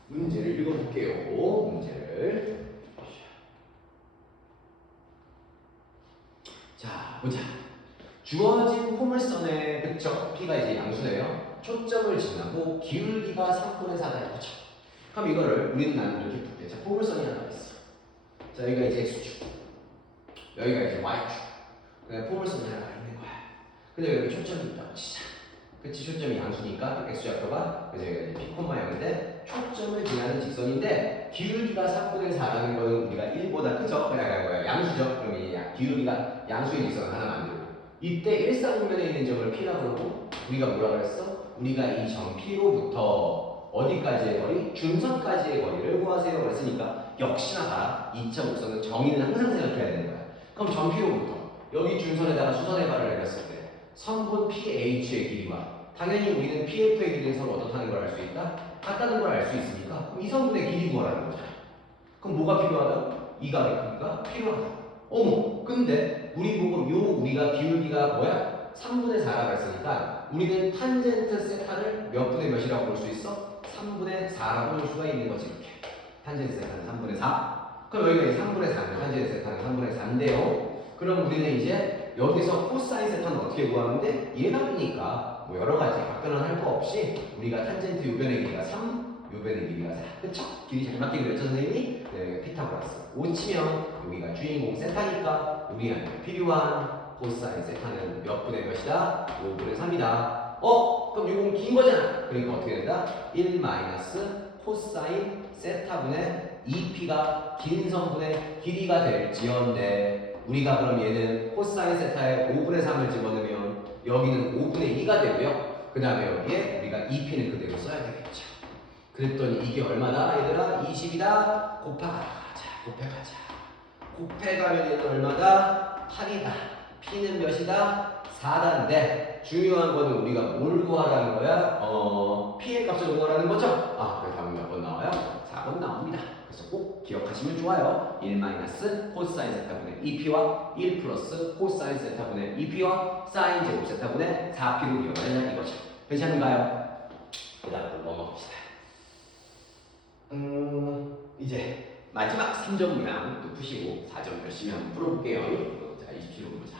문제를 읽어볼게요. 문제를. 자, 보자. 주어진 포물선의 그쵸? P가 이제 양수네요. 초점을 지나고 기울기가 3분의 4다 이거죠. 그럼 이거를 우리는 나는 이렇게 볼게. 자, 포물선이 하나 있어. 자, 여기가 이제 X축. 여기가 이제 Y축. 그러니까 포물선이 하나 있는 거야. 근데 여기 초점이 있다고 치자. 그치, 초점이 양수니까 X좌표가 그래서 여기가 P, 0인데 초점을 지나는 직선인데 기울기가 3분의 4라는 거는 우리가 1보다 크죠? 양수죠? 그럼 이 기울기가 양수의 직선을 하나 만들고 이때 일사분면에 있는 점을 P라고 그러고 우리가 뭐라 그랬어? 우리가 이 점 P로부터 어디까지의 거리? 중선까지의 거리를 구하세요 그랬으니까 역시나 봐라. 2차 곡선은 정의는 항상 생각해야 되는 거야. 그럼 점 P로부터 여기 중선에다가 수선의 발을 내렸을 때 선분 PH의 길이와 당연히 우리는 PF의 길이는 서로 어떻다는 걸 알 수 있다? 같다는 걸 알 수 있으니까 그럼 이 선분의 길이 구하라는 거잖아. 그럼 뭐가 필요하다? 이 각의 필요하다. 어머, 근데 우리 보고 요 우리가 기울기가 뭐야? 3분의 4라고 했으니까 우리는 탄젠트 세타를 몇 분의 몇이라고 볼 수 있어? 3분의 4라고 볼 수가 있는 거지. 이렇게 탄젠트 세타는 3분의 4. 그럼 여기가 이제 3분의 4는 탄젠트 세타는 3분의 4인데요. 그럼 우리는 이제 여기서 코사인 세타는 어떻게 구하는데? 예각이니까 뭐 여러 가지 각변은 할 거 없이 우리가 탄젠트 요변의 길이가 3, 요변의 길이가 4. 그쵸? 길이 잘 맞게 그렸죠 선생님이? 네, 피타고라스. 5 치면 여기가 주인공 세타니까 우리한테 필요한 코사인 세타는 몇 분의 몇이다? 5분의 3이다. 그럼 이건 긴 거잖아. 그러니까 어떻게 된다? 1 마이너스 코사인 세타분의 2P가 긴 선분의 길이가 될지언데 우리가 그럼 얘는 코사인 세타에 5분의 3을 집어넣으면 여기는 5분의 2가 되고요. 그 다음에 여기에 우리가 2P는 그대로 써야 되겠죠. 그랬더니 이게 얼마다 얘들아? 20이다. 곱해가자. 곱해가면 얘는 얼마다? 8이다. P는 몇이다? 4다인데 중요한 거는 우리가 뭘 구하라는 거야? P의 값을 구하라는 거죠? 그래서 답은 몇 번 나와요? 4번 나옵니다. 그래서 꼭 기억하시면 좋아요. 1 마이너스 코사인 세타분의 2P와 1 플러스 코사인 세타분의 2P와 사인 제곱 세타분의 4P로 기억하자 이거죠. 괜찮은가요? 그 다음으로 넘어갑시다. 이제 마지막 3점 문항 또 푸시고 4점 열심히 한번 풀어볼게요. 자, 27번 보자.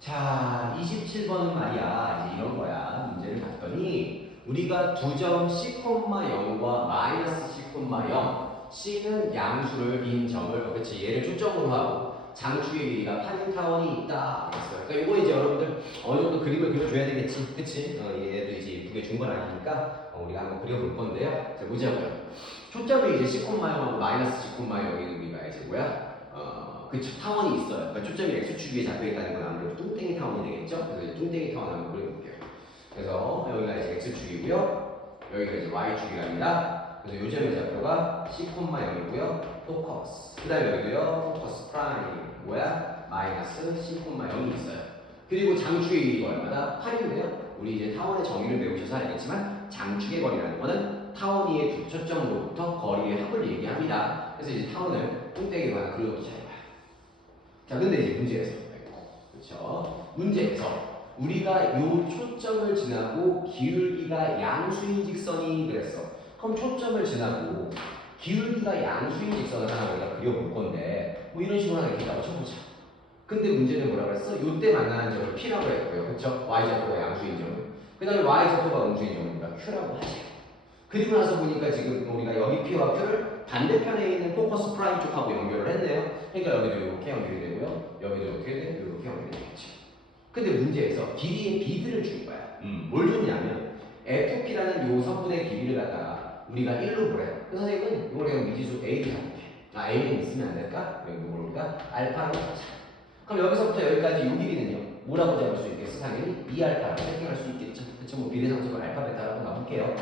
자, 27번은 말이야. 이제 이런 거야. 문제를 봤더니 우리가 두 점 C,0과 마이너스 C,0 C는 양수를 인 점을 그렇지 얘를 초점으로 하고 장축의 길이가 8인 타원이 있다 그랬어요. 그러니까 이거 이제 여러분들 어느 정도 그림을 그려줘야 되겠지, 그치? 얘도 이제 이쁘게 준 건 아니니까 우리가 한번 그려볼 건데요. 자 보자고요. 초점이 이제 C, 0하고 마이너스 C, 0인 우리가 이제 뭐야? 그쵸, 타원이 있어요. 그러니까 초점이 X축 위에 잡혀 있다는 건 아무래도 뚱땡이 타원이 되겠죠? 그래서 이제 뚱땡이 타원 한번 그려볼게요. 그래서 여기가 이제 X축이고요. 여기가 이제 Y축이랍니다. 그래서 요점의 좌표가 C, 0이고요. 포커스. 그 다음에 여기도요. 포커스 프라임. 뭐야? 마이너스 C, 0이 있어요. 그리고 장축의 길이가 얼마다? 8인데요. 우리 이제 타원의 정의를 배우셔서 알겠지만 장축의 거리라는 거는 타원 위의 두 초점으로부터 거리의 합을 얘기합니다. 그래서 이제 타원을 뚱땡이로 하나 그려보자. 자, 근데 이제 문제에서, 그렇죠? 문제에서 우리가 요 초점을 지나고 기울기가 양수인 직선이 그랬어. 그럼 초점을 지나고 기울기가 양수인 직선을 하나 우리가 그려볼 건데 뭐 이런 식으로 하나 이렇게 쳐보자. 근데 문제는 뭐라 그랬어? 요때 만나는 점을 P라고 했고요. 그렇죠? Y좌표가 양수인 점을. 그 다음에 Y좌표가 음수인 점을 우리가 Q라고 하지. 그리고 나서 보니까 지금 우리가 여기 P와 Q를 반대편에 있는 포커스 프라임 쪽하고 연결을 했네요. 그러니까 여기도 이렇게 연결이 되고요. 여기도 이렇게 이렇게 연결이 되겠죠. 근데 문제에서 길이의 비드를 준 거야. 뭘 줬냐면 FP라는 요 성분의 길이를 갖다가 우리가 1로 보래. 그 선생님은 이걸 그냥 미지수 A를 잡을게. A는 있으면 안 될까? 여기 뭐로 우리가 알파로 잡자. 그럼 여기서부터 여기까지 요 길이는요. 뭐라고 잡을 수 있겠어? 당연히 2알파라고 생각할 수 있겠죠. 그쵸? 뭐 비례상식을 알파, 베타라고 나올게요.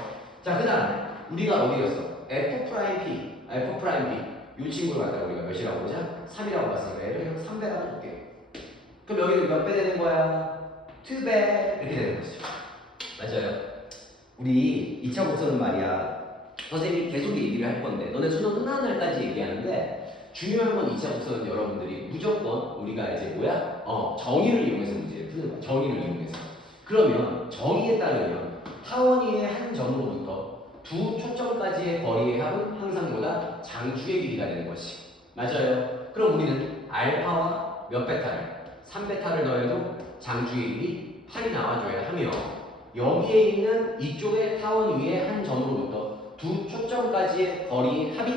자, 그 다음에 우리가 어디였어? F'P, F'B 이 친구를 갖다가 우리가 몇이라고 보자? 3이라고 봤으니까 얘를 그냥 3배라고 볼게요. 그럼 여기는 몇 배 되는 거야? 2배 이렇게 되는 것이죠. 맞아요. 우리 2차 곡선은 말이야. 선생님이 계속 얘기를 할 건데 너네 수능 끝나는 날까지 얘기하는데 중요한 건 2차 곡선은 여러분들이 무조건 우리가 이제 뭐야? 정의를 이용해서 문제를 푸는 거야. 정의를 이용해서. 그러면 정의에 따르면 타원 위의 한 점으로부터 두 초점까지의 거리의 합은 항상 보다 장축의 길이가 되는 것이. 맞아요. 그럼 우리는 알파와 몇 베타를? 3베타를 더해도 장축의 길이 8이 나와줘야 하며 여기에 있는 이쪽의 타원 위의 한 점으로부터 두 초점까지의 거리의 합이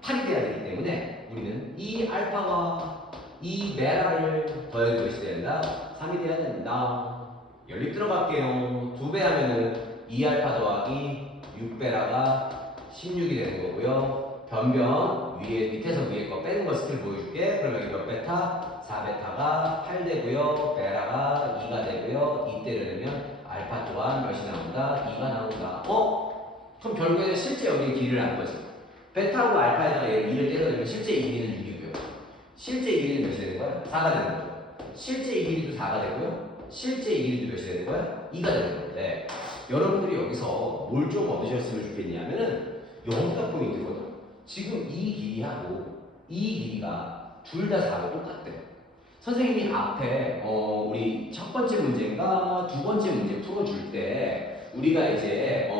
8이 돼야 되기 때문에 우리는 이 알파와 이 베타를 더해도 몇이 된다? 3이 돼야 된다. 연립 들어갈게요. 2배 하면은 2알파 더하기 6베라가 16이 되는 거고요. 변변 밑에서 위에 거 빼는 거 스킬 보여줄게. 그럼 여기 몇 베타? 4베타가 8 되고요. 베라가 2가 되고요. 이때를 넣으면 알파 또한 몇이 나온다? 2가 나온다. 그럼 결국에는 실제 여기 길이를 안 거지. 베타하고 알파에다가 2를 떼어내면 실제 이 길이는 6이고요. 실제 이 길이는 몇이 되는 거야? 4가 되는 거예요. 실제 이 길이도 4가 되고요. 실제 이 길이도 몇이 되는 거야? 2가 되는 건데 여러분들이 여기서 뭘 좀 얻으셨으면 좋겠냐면은 여기가 포인트거든. 지금 이 길이하고 이 길이가 둘 다 4가 똑같대. 선생님이 앞에 우리 첫 번째 문제인가 두 번째 문제 풀어줄 때 우리가 이제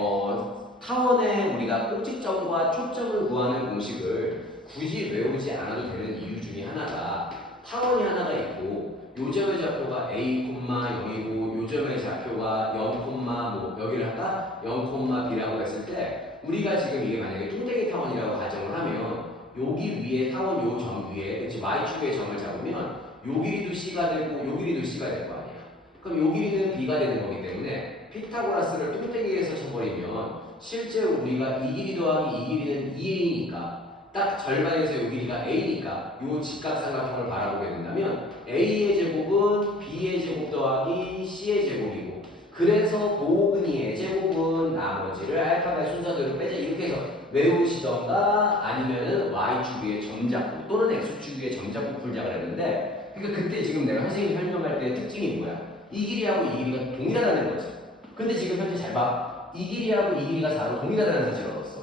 타원의 우리가 꼭지점과 초점을 구하는 공식을 굳이 외우지 않아도 되는 이유 중에 하나가 타원이 하나가 있고 요점의 좌표가 A, 0이고 요점의 좌표가 0, 뭐 여기를 할까? 0,B라고 했을 때 우리가 지금 이게 만약에 뚱땡이 타원이라고 가정을 하면 여기 위에 타원 요 점 위에 그치 Y축의 점을 잡으면 요 길이도 C가 되고 요 길이도 C가 될 거 아니야. 그럼 요 길이는 B가 되는 거기 때문에 피타고라스를 뚱땡이에서 쳐버리면 실제로 우리가 이 길이 더하기 이 길이는 2A니까 딱 절반에서 요 길이가 A니까 요 직각삼각형을 바라보게 된다면 A의 제곱은 B의 제곱 더하기 C의 제곱이고 그래서 보근이의 제곱은 나머지를 알파벳 순서대로 빼자 이렇게 해서 외우시던가 아니면은 Y축 위에 점잡고 또는 X축 위에 점잡고 풀자 그랬는데 그러니까 그때 지금 내가 선생님 설명할 때 특징이 뭐야? 이 길이하고 이 길이가 동일하다는 거지. 근데 지금 현재 잘 봐. 이 길이하고 이 길이가 4로 동일하다는 사실을 얻었어.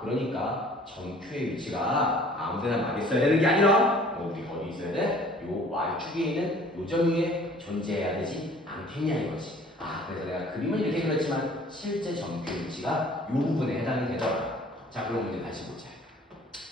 그러니까 점Q의 위치가 아무데나 막 있어야 되는 게 아니라 우리가 어디 있어야 돼? 요 Y축에 있는 요 점 위에 존재해야 되지 않겠냐 이거지. 그래서 내가 그림을 이렇게 그렸지만 실제 점Q의 위치가 요 부분에 해당이 되더라. 자, 그럼 문제 다시 보자.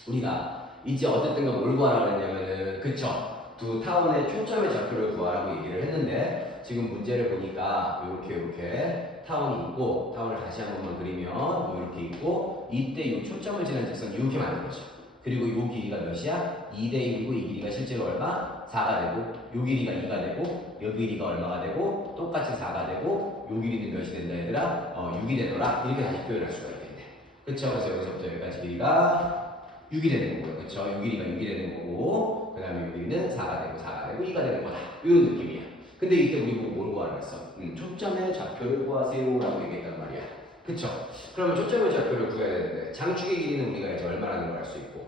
우리가 이제 어쨌든 뭘 구하라고 했냐면은 그쵸? 두 타원의 초점의 좌표를 구하라고 얘기를 했는데 지금 문제를 보니까 이렇게 타원이 있고 타원을 다시 한 번만 그리면 이렇게 있고 이때 이 초점을 지난 직선 이렇게 만든 거죠. 그리고 이 길이가 몇이야? 2대 1이고 이 길이가 실제로 얼마? 4가 되고 요 길이가 2가 되고 요 길이가 얼마가 되고 똑같이 4가 되고 요 길이는 몇이 된다 얘들아? 6이 되더라. 이렇게 다시 표현할 수가 있겠네. 그쵸? 그래서 여기서부터 여기까지 길이가 6이 되는 거고요. 그쵸? 요 길이가 6이 되는 거고 그 다음에 요 길이는 4가 되고 4가 되고 2가 되는 거다. 이런 느낌이야. 근데 이때 우리 보고 뭘 구하라고 했어? 초점의 좌표를 구하세요 라고 얘기했단 말이야. 그쵸? 그러면 초점의 좌표를 구해야 되는데 장축의 길이는 우리가 이제 얼마라는 걸 알 수 있고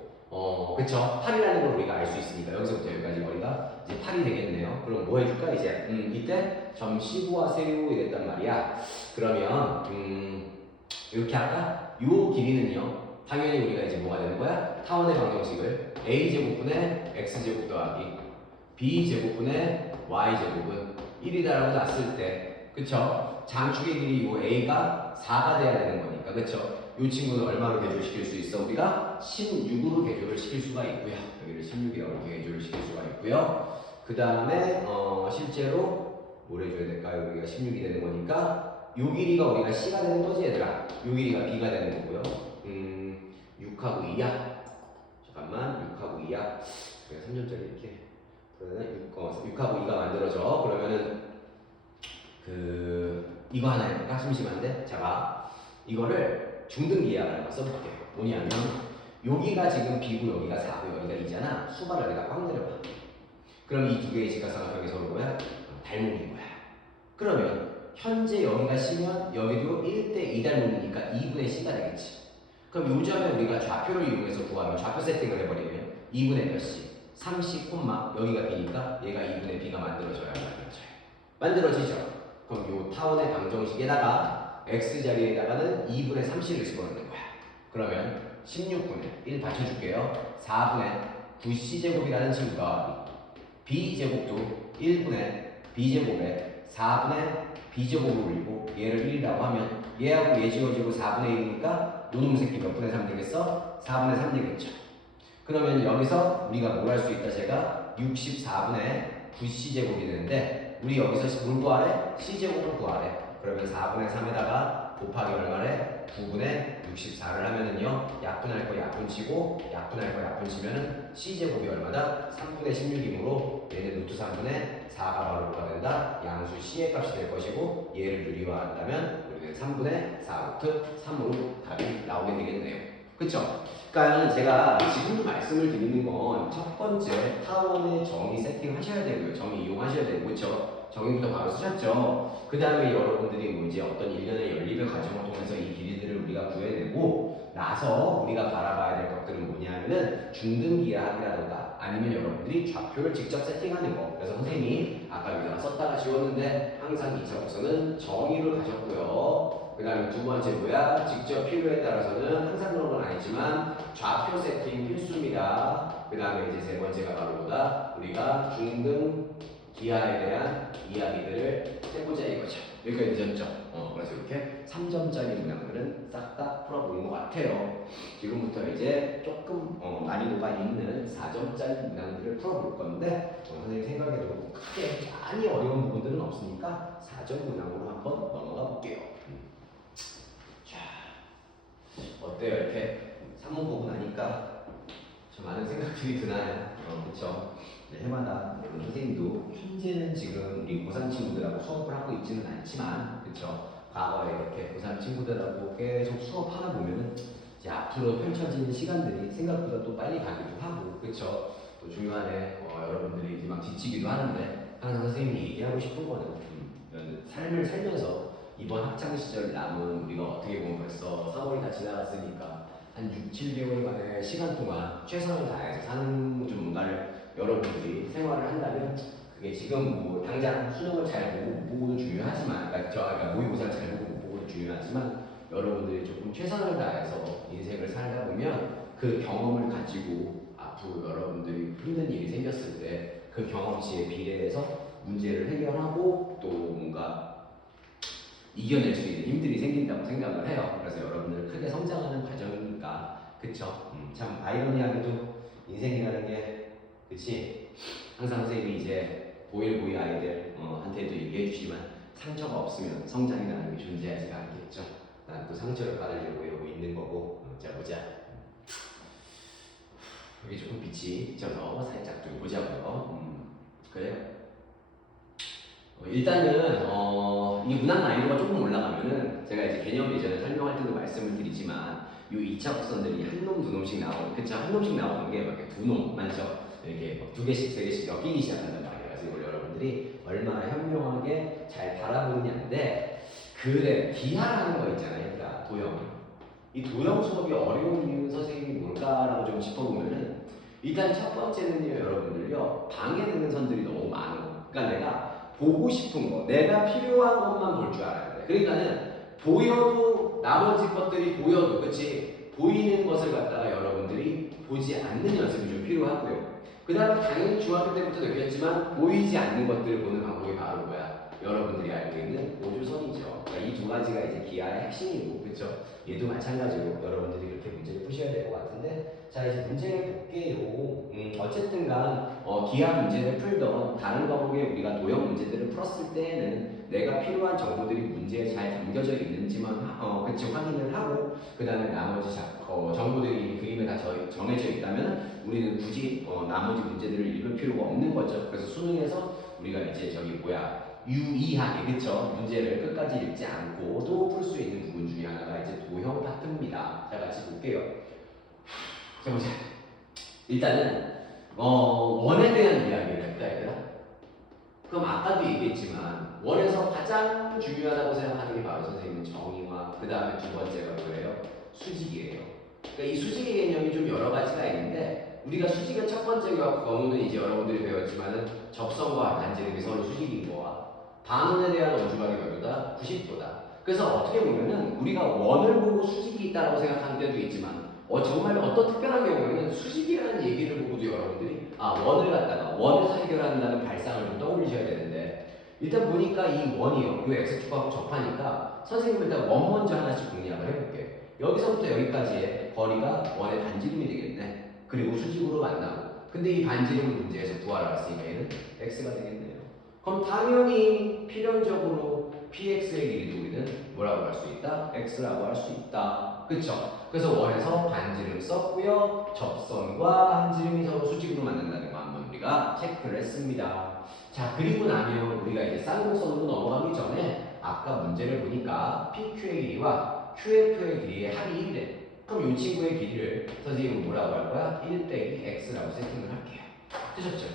그쵸? 8이라는 걸 우리가 알 수 있으니까 여기서부터 여기까지 거리가 이제 8이 되겠네요. 그럼 뭐 해줄까 이제? 이때 점 C 구하세요 이랬단 말이야. 그러면 이렇게 할까? 요 길이는요 당연히 우리가 이제 뭐가 되는 거야? 타원의 방정식을 A제곱분의 X제곱 더하기 B제곱분의 Y제곱은 1이다라고 놨을 때 그쵸? 장축의 길이 요 A가 4가 돼야 되는 거니까 그쵸? 이 친구는 얼마로 개조시킬 수 있어? 우리가 16으로 개조를 시킬 수가 있고요. 여기를 16이라고 이렇게 개조를 시킬 수가 있고요. 그 다음에 실제로 뭘 해줘야 될까요? 여기가 16이 되는 거니까 요 길이가 우리가 C가 되는 거지 얘들아. 요 길이가 B가 되는 거고요. 6하고 2야. 잠깐만 6하고 2야. 그래 3점짜리 이렇게 그러면 6하고 2가 만들어져. 그러면은 이거 하나 해볼까? 심심한데? 자 봐. 이거를 중등기하라는 거 써볼게. 뭐냐면 여기가 지금 B고 여기가 4고 여기가 2잖아. 수발을 내가 꽉 내려봐. 그럼 이 두 개의 직각삼각형이 서로 뭐야? 닮은 거야. 그러면 현재 여기가 C면 여기도 1대 2 닮으니까 2분의 C가 되겠지. 그럼 요점에 우리가 좌표를 이용해서 구하면 좌표 세팅을 해버리면 2분의 몇 C? 30, 여기가 B니까 얘가 2분의 B가 만들어져야 만들어지죠. 그럼 요 타원의 방정식에다가 X자리에다가는 2분의 3C를 집어넣는 거야. 그러면 16분의 1 받쳐줄게요. 4분의 9C제곱이라는 친구가 B제곱도 1분의 B제곱에 4분의 B제곱을 올리고 얘를 1이라고 하면 얘하고 얘 지워지고 4분의 1이니까 요놈 새끼 몇 분의 3 되겠어? 4분의 3 되겠죠. 그러면 여기서 우리가 뭘 할 수 있다 제가 64분의 9C제곱이 되는데 우리 여기서 뭘 구하래? C제곱을 구하래. 그러면 4분의 3에다가 곱하기 얼마래? 9분의 64를 하면은요 약분할 거 약분치고 약분할 거 약분치면은 C제곱이 얼마다? 3분의 16이므로 얘는 루트 3분의 4가 바로 뭐가 된다? 양수 C의 값이 될 것이고 얘를 유리화한다면 우리는 3분의 4 루트 3으로 답이 나오게 되겠네요. 그쵸? 그러니까 제가 지금 말씀을 드리는 건 첫 번째 타원의 정의 세팅하셔야 되고요. 정의 이용하셔야 되고 그렇죠? 정의부터 바로 쓰셨죠? 그 다음에 여러분들이 뭐 이제 어떤 일련의 연립의 과정을 통해서 이 길이들을 우리가 구해내고 나서 우리가 바라봐야 될 것들은 뭐냐면은 중등기하기라던가 아니면 여러분들이 좌표를 직접 세팅하는 거. 그래서 선생님이 아까 여기다가 썼다가 지웠는데 항상 2차 부서는 정의를 가셨고요. 그 다음에 두 번째 뭐야? 직접 필요에 따라서는 항상 그런 건 아니지만 좌표 세팅 필수입니다. 그 다음에 이제 세 번째가 바로 뭐다? 우리가 중등 기하에 대한 이야기들을 해보자 이거죠. 여기까지 되셨죠? 그래서 이렇게 3점짜리 문항들은 싹 다 풀어보는 것 같아요. 지금부터 이제 조금 난이도가 있는 4점짜리 문항들을 풀어볼 건데 선생님 생각에도 크게 많이 어려운 부분들은 없으니까 4점 문항으로 한번 넘어가 볼게요. 자, 어때요? 이렇게 산문 보고 나니까 저 많은 생각들이 드나요? 그쵸? 네, 해마다 물론 선생님도 현재는 지금 우리 고3 친구들하고 수업을 하고 있지는 않지만 그쵸? 과거에 이렇게 고3 친구들하고 계속 수업하다 보면은 이제 앞으로 펼쳐지는 시간들이 생각보다 또 빨리 가기도 하고 그쵸? 또 중간에 여러분들이 이제 막 지치기도 하는데 항상 선생님이 얘기하고 싶은 거는 삶을 살면서 이번 학창 시절 남은 우리가 어떻게 보면 벌써 3월이 다 지나갔으니까 한 6, 7개월만의 시간 동안 최선을 다해서 사는 좀 뭔가를 여러분들이 생활을 한다면 그게 지금 뭐 당장 수능을 잘 보고 못 보고도 중요하지만 그러니까 모의고사를 잘 보고 못 보고도 중요하지만 여러분들이 조금 최선을 다해서 인생을 살다 보면 그 경험을 가지고 앞으로 여러분들이 힘든 일이 생겼을 때 그 경험치에 비례해서 문제를 해결하고 또 뭔가 이겨낼 수 있는 힘들이 생긴다고 생각을 해요. 그래서 여러분들 크게 성장하는 과정이니까 그쵸? 참 아이러니하게도 인생이라는 게 그치? 항상 선생님이 이제 보일 아이들 한테도 얘기해 주시지만 상처가 없으면 성장이라는 게 존재하지가 않겠죠. 난 또 상처를 받으려고 이러고 있는 거고 자 보자. 여기 조금 빛이 비쳐서 살짝 좀 보자고요. 그래요. 일단은 이게 문학 난이도가 조금 올라가면은 제가 이제 개념 예전에 설명할 때도 말씀을 드리지만 요 2차 곡선들이 한 놈, 두 놈씩 나오는, 그쵸? 한 놈씩 나오는 게 막 이렇게 두 놈, 맞죠? 이렇게 막 두 개씩, 세 개씩 엮이기 시작한단 말이에요. 그래서 이걸 여러분들이 얼마나 현명하게 잘 바라보느냐인데, 그래, 기하라는 거 있잖아요. 얘들아, 도형. 이 도형 수업이 어려운 이유는 선생님이 뭘까라고 좀 짚어보면은, 일단 첫 번째는요, 여러분들요, 방해되는 선들이 너무 많아. 그러니까 내가 보고 싶은 거, 내가 필요한 것만 볼 줄 알아야 돼. 그러니까는 보여도 나머지 것들이 보여도, 그치? 보이는 것을 갖다가 여러분들이 보지 않는 연습이 좀 필요하고요. 그 다음에 당연히 중학교 때부터 느꼈지만 보이지 않는 것들을 보는 방법이 바로 뭐야? 여러분들이 알고 있는 오주선이죠. 그러니까 이 두 가지가 이제 기하의 핵심이고, 그쵸? 얘도 마찬가지로 여러분들이 그렇게 문제를 푸셔야 될 것 같은데, 자 이제 문제를 볼게요. 어쨌든간 기하 문제를 풀던 다른 과목에 우리가 도형 문제들을 풀었을 때에는 내가 필요한 정보들이 문제에 잘 담겨져 있는지만 그치 확인을 하고, 그 다음에 나머지 정보들이 그림에 다 정해져 있다면 우리는 굳이 나머지 문제들을 읽을 필요가 없는 거죠. 그래서 수능에서 우리가 이제 저기 뭐야 유의하게, 그쵸? 문제를 끝까지 읽지 않고 또 풀 수 있는 부분 중에 하나가 이제 도형 파트입니다. 자 같이 볼게요. 자 보자. 일단은 원에 대한 이야기를 했다 얘들아. 그럼 아까도 얘기했지만 원에서 가장 중요하다고 생각하는 게 바로 선생님은 정의와 그 다음에 두 번째가 뭐예요? 수직이에요. 그러니까 이 수직의 개념이 좀 여러 가지가 있는데, 우리가 수직의 첫 번째 경우는 이제 여러분들이 배웠지만은 접선과 반지름이 서로 수직인 거와 반원에 대한 원주각의角가 90도다. 그래서 어떻게 보면은 우리가 원을 보고 수직이 있다고 생각하는 때도 있지만 정말 어떤 특별한 경우에는 수직이라는 얘기를 보고도 여러분들이 원을 갖다가 원에서 해결한다는 발상을 좀 떠올리셔야 되는데, 일단 보니까 이 원이요, 이 x축하고 접하니까 선생님 일단 원 먼저 하나씩 공략을 해볼게요. 여기서부터 여기까지의 거리가 원의 반지름이 되겠네. 그리고 수직으로 만나고, 근데 이 반지름을 문제에서 구하라 했으니까 얘는 x가 되겠네요. 그럼 당연히 필연적으로 px의 길이도 우리는 뭐라고 할 수 있다? x라고 할 수 있다. 그쵸? 그래서 원에서 반지름 썼고요. 접선과 반지름이 서로 수직으로 만든다는 거 한번 우리가 체크를 했습니다. 자, 그리고 나면 우리가 이제 쌍곡선으로 넘어가기 전에 아까 문제를 보니까 PQ의 길이와 QF의 길이의 합이 1이래. 그럼 이 친구의 길이를 선생님은 뭐라고 할 거야? 1 빼기 x라고 세팅을 할게요. 되셨죠?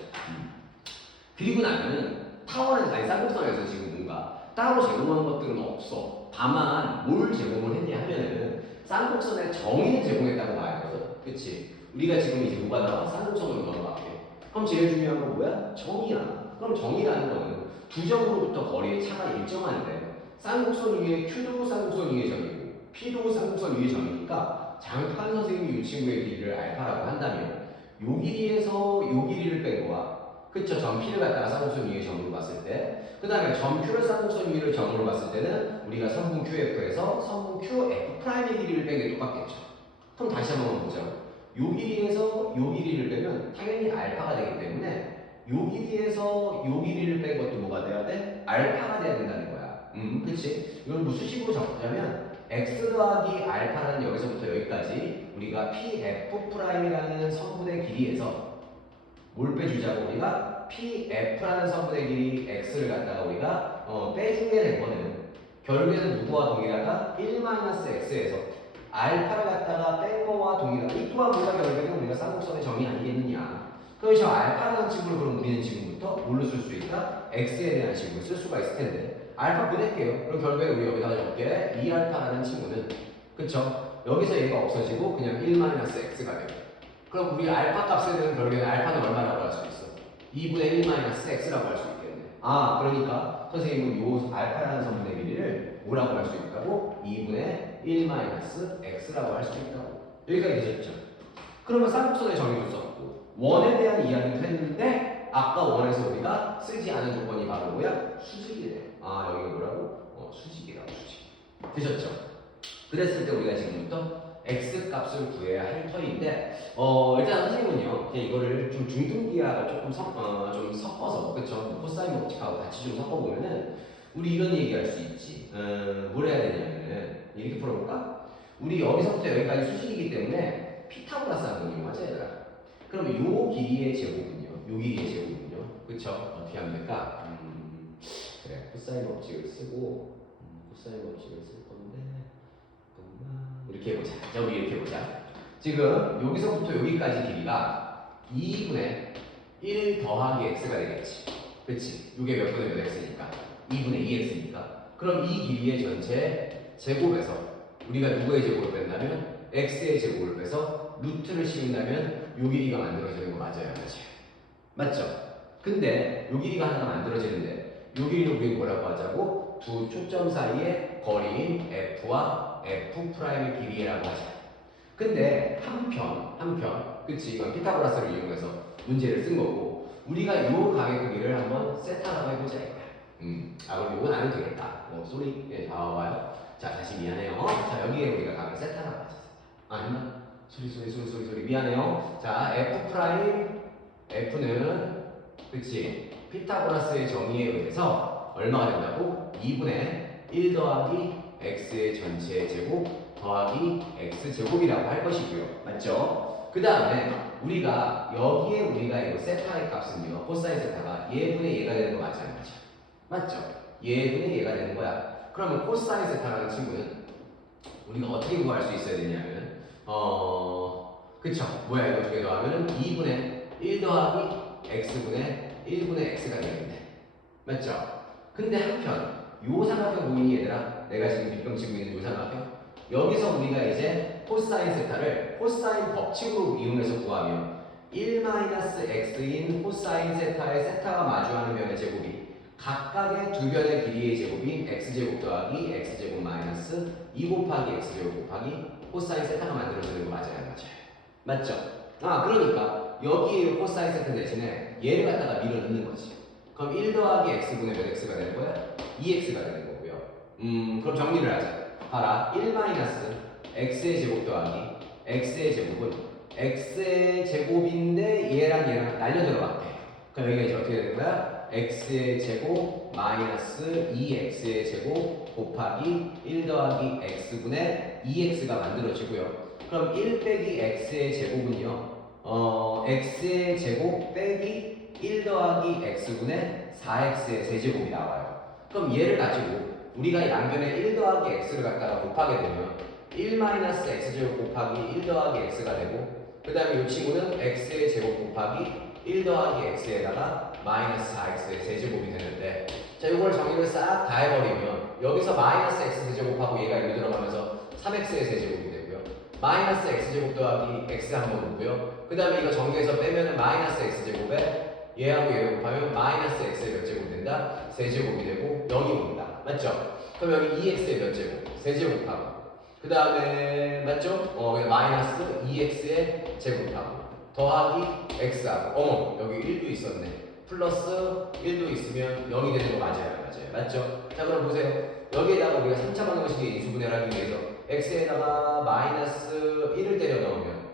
그리고 나면은 타원에서, 아니 쌍곡선에서 지금 뭔가 따로 제공한 것들은 없어. 다만 뭘 제공을 했냐 하면은 쌍곡선의 정의를 제공했다고 봐야 되거든. 그치? 우리가 지금 이제 뭐가 나와? 쌍곡선으로 넘어갈게. 그럼 제일 중요한 건 뭐야? 정의야. 그럼 정의라는 거는 두 점으로부터 거리의 차가 일정한데, 쌍곡선 위에 Q도 쌍곡선 위의 점이고 P도 쌍곡선 위의 점이니까 장판 선생님이 이 친구의 길이를 알파라고 한다면 요 길이에서 요 길이를 뺀 거야. 그쵸? 점 P를 갖다가 쌍곡선 위의 점으로 봤을 때, 그 다음에 점 Q를 쌍곡선 위의 점으로 봤을 때는 우리가 선분 QF에서 선분 QF'의 길이를 뺀 게 똑같겠죠. 그럼 다시 한번 보자고. 요 길이에서 요 길이를 빼면 당연히 알파가 되기 때문에 요 길이에서 요 길이를 뺀 것도 뭐가 돼야 돼? 알파가 돼야 된다는 거야. 그치? 이걸 무슨 식으로 적자면 x 더하기 알파라는 여기서부터 여기까지 우리가 pf'이라는 선분의 길이에서 뭘 빼주자고, 우리가 pf라는 선분의 길이 x를 갖다가 우리가 빼주게 된 거는 결국에는 누구와 동일하다? 1-x에서 알파를 갖다가 뺀 거와 동일하다. 이 또한 뭐가 결국에는 우리가 쌍곡선의 정의 아니겠느냐. 그럼 저 알파라는 친구를 그럼 우리는 지금부터 뭘로 쓸 수 있다? x에 대한 식으로 쓸 수가 있을 텐데, 알파 보낼게요. 그럼 결국에 우리 여기다가 적게 2알파라는 친구는, 그쵸? 여기서 얘가 없어지고 그냥 1-x가 돼요. 그럼 우리 알파 값에 대한 결국에는 알파는 얼마라고 할 수 있어? 2분의 1-x라고 할 수 있겠네. 그러니까 선생님은 요 알파라는 선분의 길이를 뭐라고 할 수 있다고? 2분의 1-x라고 할 수 있다고. 여기까지 되셨죠? 그러면 쌍곡선의 정의도 썼고 원에 대한 이야기도 했는데, 아까 원에서 우리가 쓰지 않은 조건이 바로 뭐야? 수직이래. 여기가 뭐라고? 수직이라고, 수직. 되셨죠? 그랬을 때 우리가 지금부터 x 값을 구해야 할 터인데, 일단 선생님은요, 그냥 이거를 좀 중등기하고 조금 좀 섞어서, 그쵸? 코사인 법칙하고 같이 좀 섞어보면은, 우리 이런 얘기 할 수 있지. 뭘 해야 되냐면은, 이렇게 풀어볼까? 우리 여기서부터 여기까지 수식이기 때문에 피타고라스 한번 이용하자 얘들아. 그러면 요 길이의 제곱은요? 요 길이의 제곱은요? 그쵸? 어떻게 하면 될까? 그래, 코사인 법칙을 쓰고 코사인 법칙을 쓸 건데 잠깐만 이렇게 해보자. 자, 우리 이렇게 해보자. 지금 여기서부터 여기까지 길이가 2분의 1 더하기 x가 되겠지. 그치? 이게 몇 분의 몇 x니까? 2분의 2x니까. 그럼 이 길이의 전체 제곱에서 우리가 누구의 제곱을 뺀다면 x의 제곱을 빼서 루트를 씌운다면 이 길이가 만들어지는 거 맞아요? 맞죠? 근데 이 길이가 하나 만들어지는데 이 길이를 우리는 뭐라고 하자고? 두 초점 사이의 거리인 f와 f'의 길이라고 하자. 근데 한편 그치? 이건 피타고라스를 이용해서 문제를 쓴 거고 우리가 이 각의 크기를 한번 세타라고 해보자 이거야. 그럼 이건 안 해도 되겠다. 소리 다 와요. 자, 다시 미안해요. 자, 여기에 우리가 각을 세타라고 하자. 아니면 소리 미안해요. 자, f는 그치? 피타고라스의 정의에 의해서 얼마가 된다고? 2분의 1 더하기 x의 전체 제곱 더하기 x 제곱이라고 할 것이고요. 맞죠? 그 다음에 우리가 여기에 우리가 이거 세타의 값은요. 코사인 세타가 얘분의 얘가 되는 거 맞지 않죠? 맞죠? 얘분의 얘가 되는 거야. 그러면 코사인 세타라는 친구는 우리가 어떻게 구할 수 있어야 되냐면 그쵸? 뭐야 이거 두 개 더하면 2분의 1 더하기 x분의 1분의 x가 되겠네. 맞죠? 근데 한편 요 삼각형 보이니 얘들아? 내가 지금 빗병 치고 있는 요 삼각형 여기서 우리가 이제 코사인 세타를 코사인 법칙으로 이용해서 구하면 1-x인 코사인 세타의 세타가 마주하는 변의 제곱이 각각의 두 변의 길이의 제곱인 x제곱 더하기 x제곱 마이너스 2 곱하기 x제곱 곱하기 코사인 세타가 만들어지는 거 맞아요? 맞죠? 그러니까 여기에 코사인 세타 대신에 얘를 갖다가 밀어 넣는 거지. 그럼 1 더하기 x분의 몇 x가 되는 거야? 2x가 되는 거고요. 그럼 정리를 하자. 봐라. 1 마이너스 x의 제곱 더하기 x의 제곱은 x의 제곱인데 얘랑 날려 들어갔대. 그럼 여기가 이제 어떻게 되는 거야? x의 제곱 마이너스 2x의 제곱 곱하기 1 더하기 x분의 2x가 만들어지고요. 그럼 1 빼기 x의 제곱은요. x의 제곱 빼기 1 더하기 x분의 4x의 세제곱이 나와요. 그럼 얘를 가지고 우리가 양변에 1 더하기 x를 갖다가 곱하게 되면 1 마이너스 x제곱 곱하기 1 더하기 x가 되고 그 다음에 이 친구는 x의 제곱 곱하기 1 더하기 x에다가 마이너스 4x의 세제곱이 되는데 자 이걸 정의를 싹 다 해버리면 여기서 마이너스 x 세제곱하고 얘가 여기 들어가면서 3x의 세제곱이 되고요. 마이너스 x제곱 더하기 x 한번 오고요. 그 다음에 이거 정리해서 빼면은 마이너스 x제곱에 얘하고 얘를 곱하면 마이너스 x의 몇 제곱이 된다? 세제곱이 되고 여기 옵니다. 맞죠? 그럼 여기 2x의 몇 제곱? 세제곱하고 그 다음에 맞죠? 마이너스 2x의 제곱하고 더하기 x하고 여기 1도 있었네. 플러스 1도 있으면 0이 되는 거 맞아요? 맞죠? 자 그럼 보세요. 여기에다가 우리가 3차 방정식의 인수분해를 하기 위해서 x에다가 마이너스 1을 때려 넣으면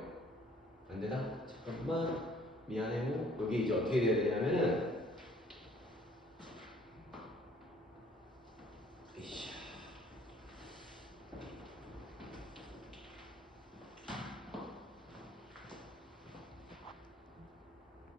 안 되나? 잠깐만 미안해요. 여기 이제 어떻게 돼야 되냐면은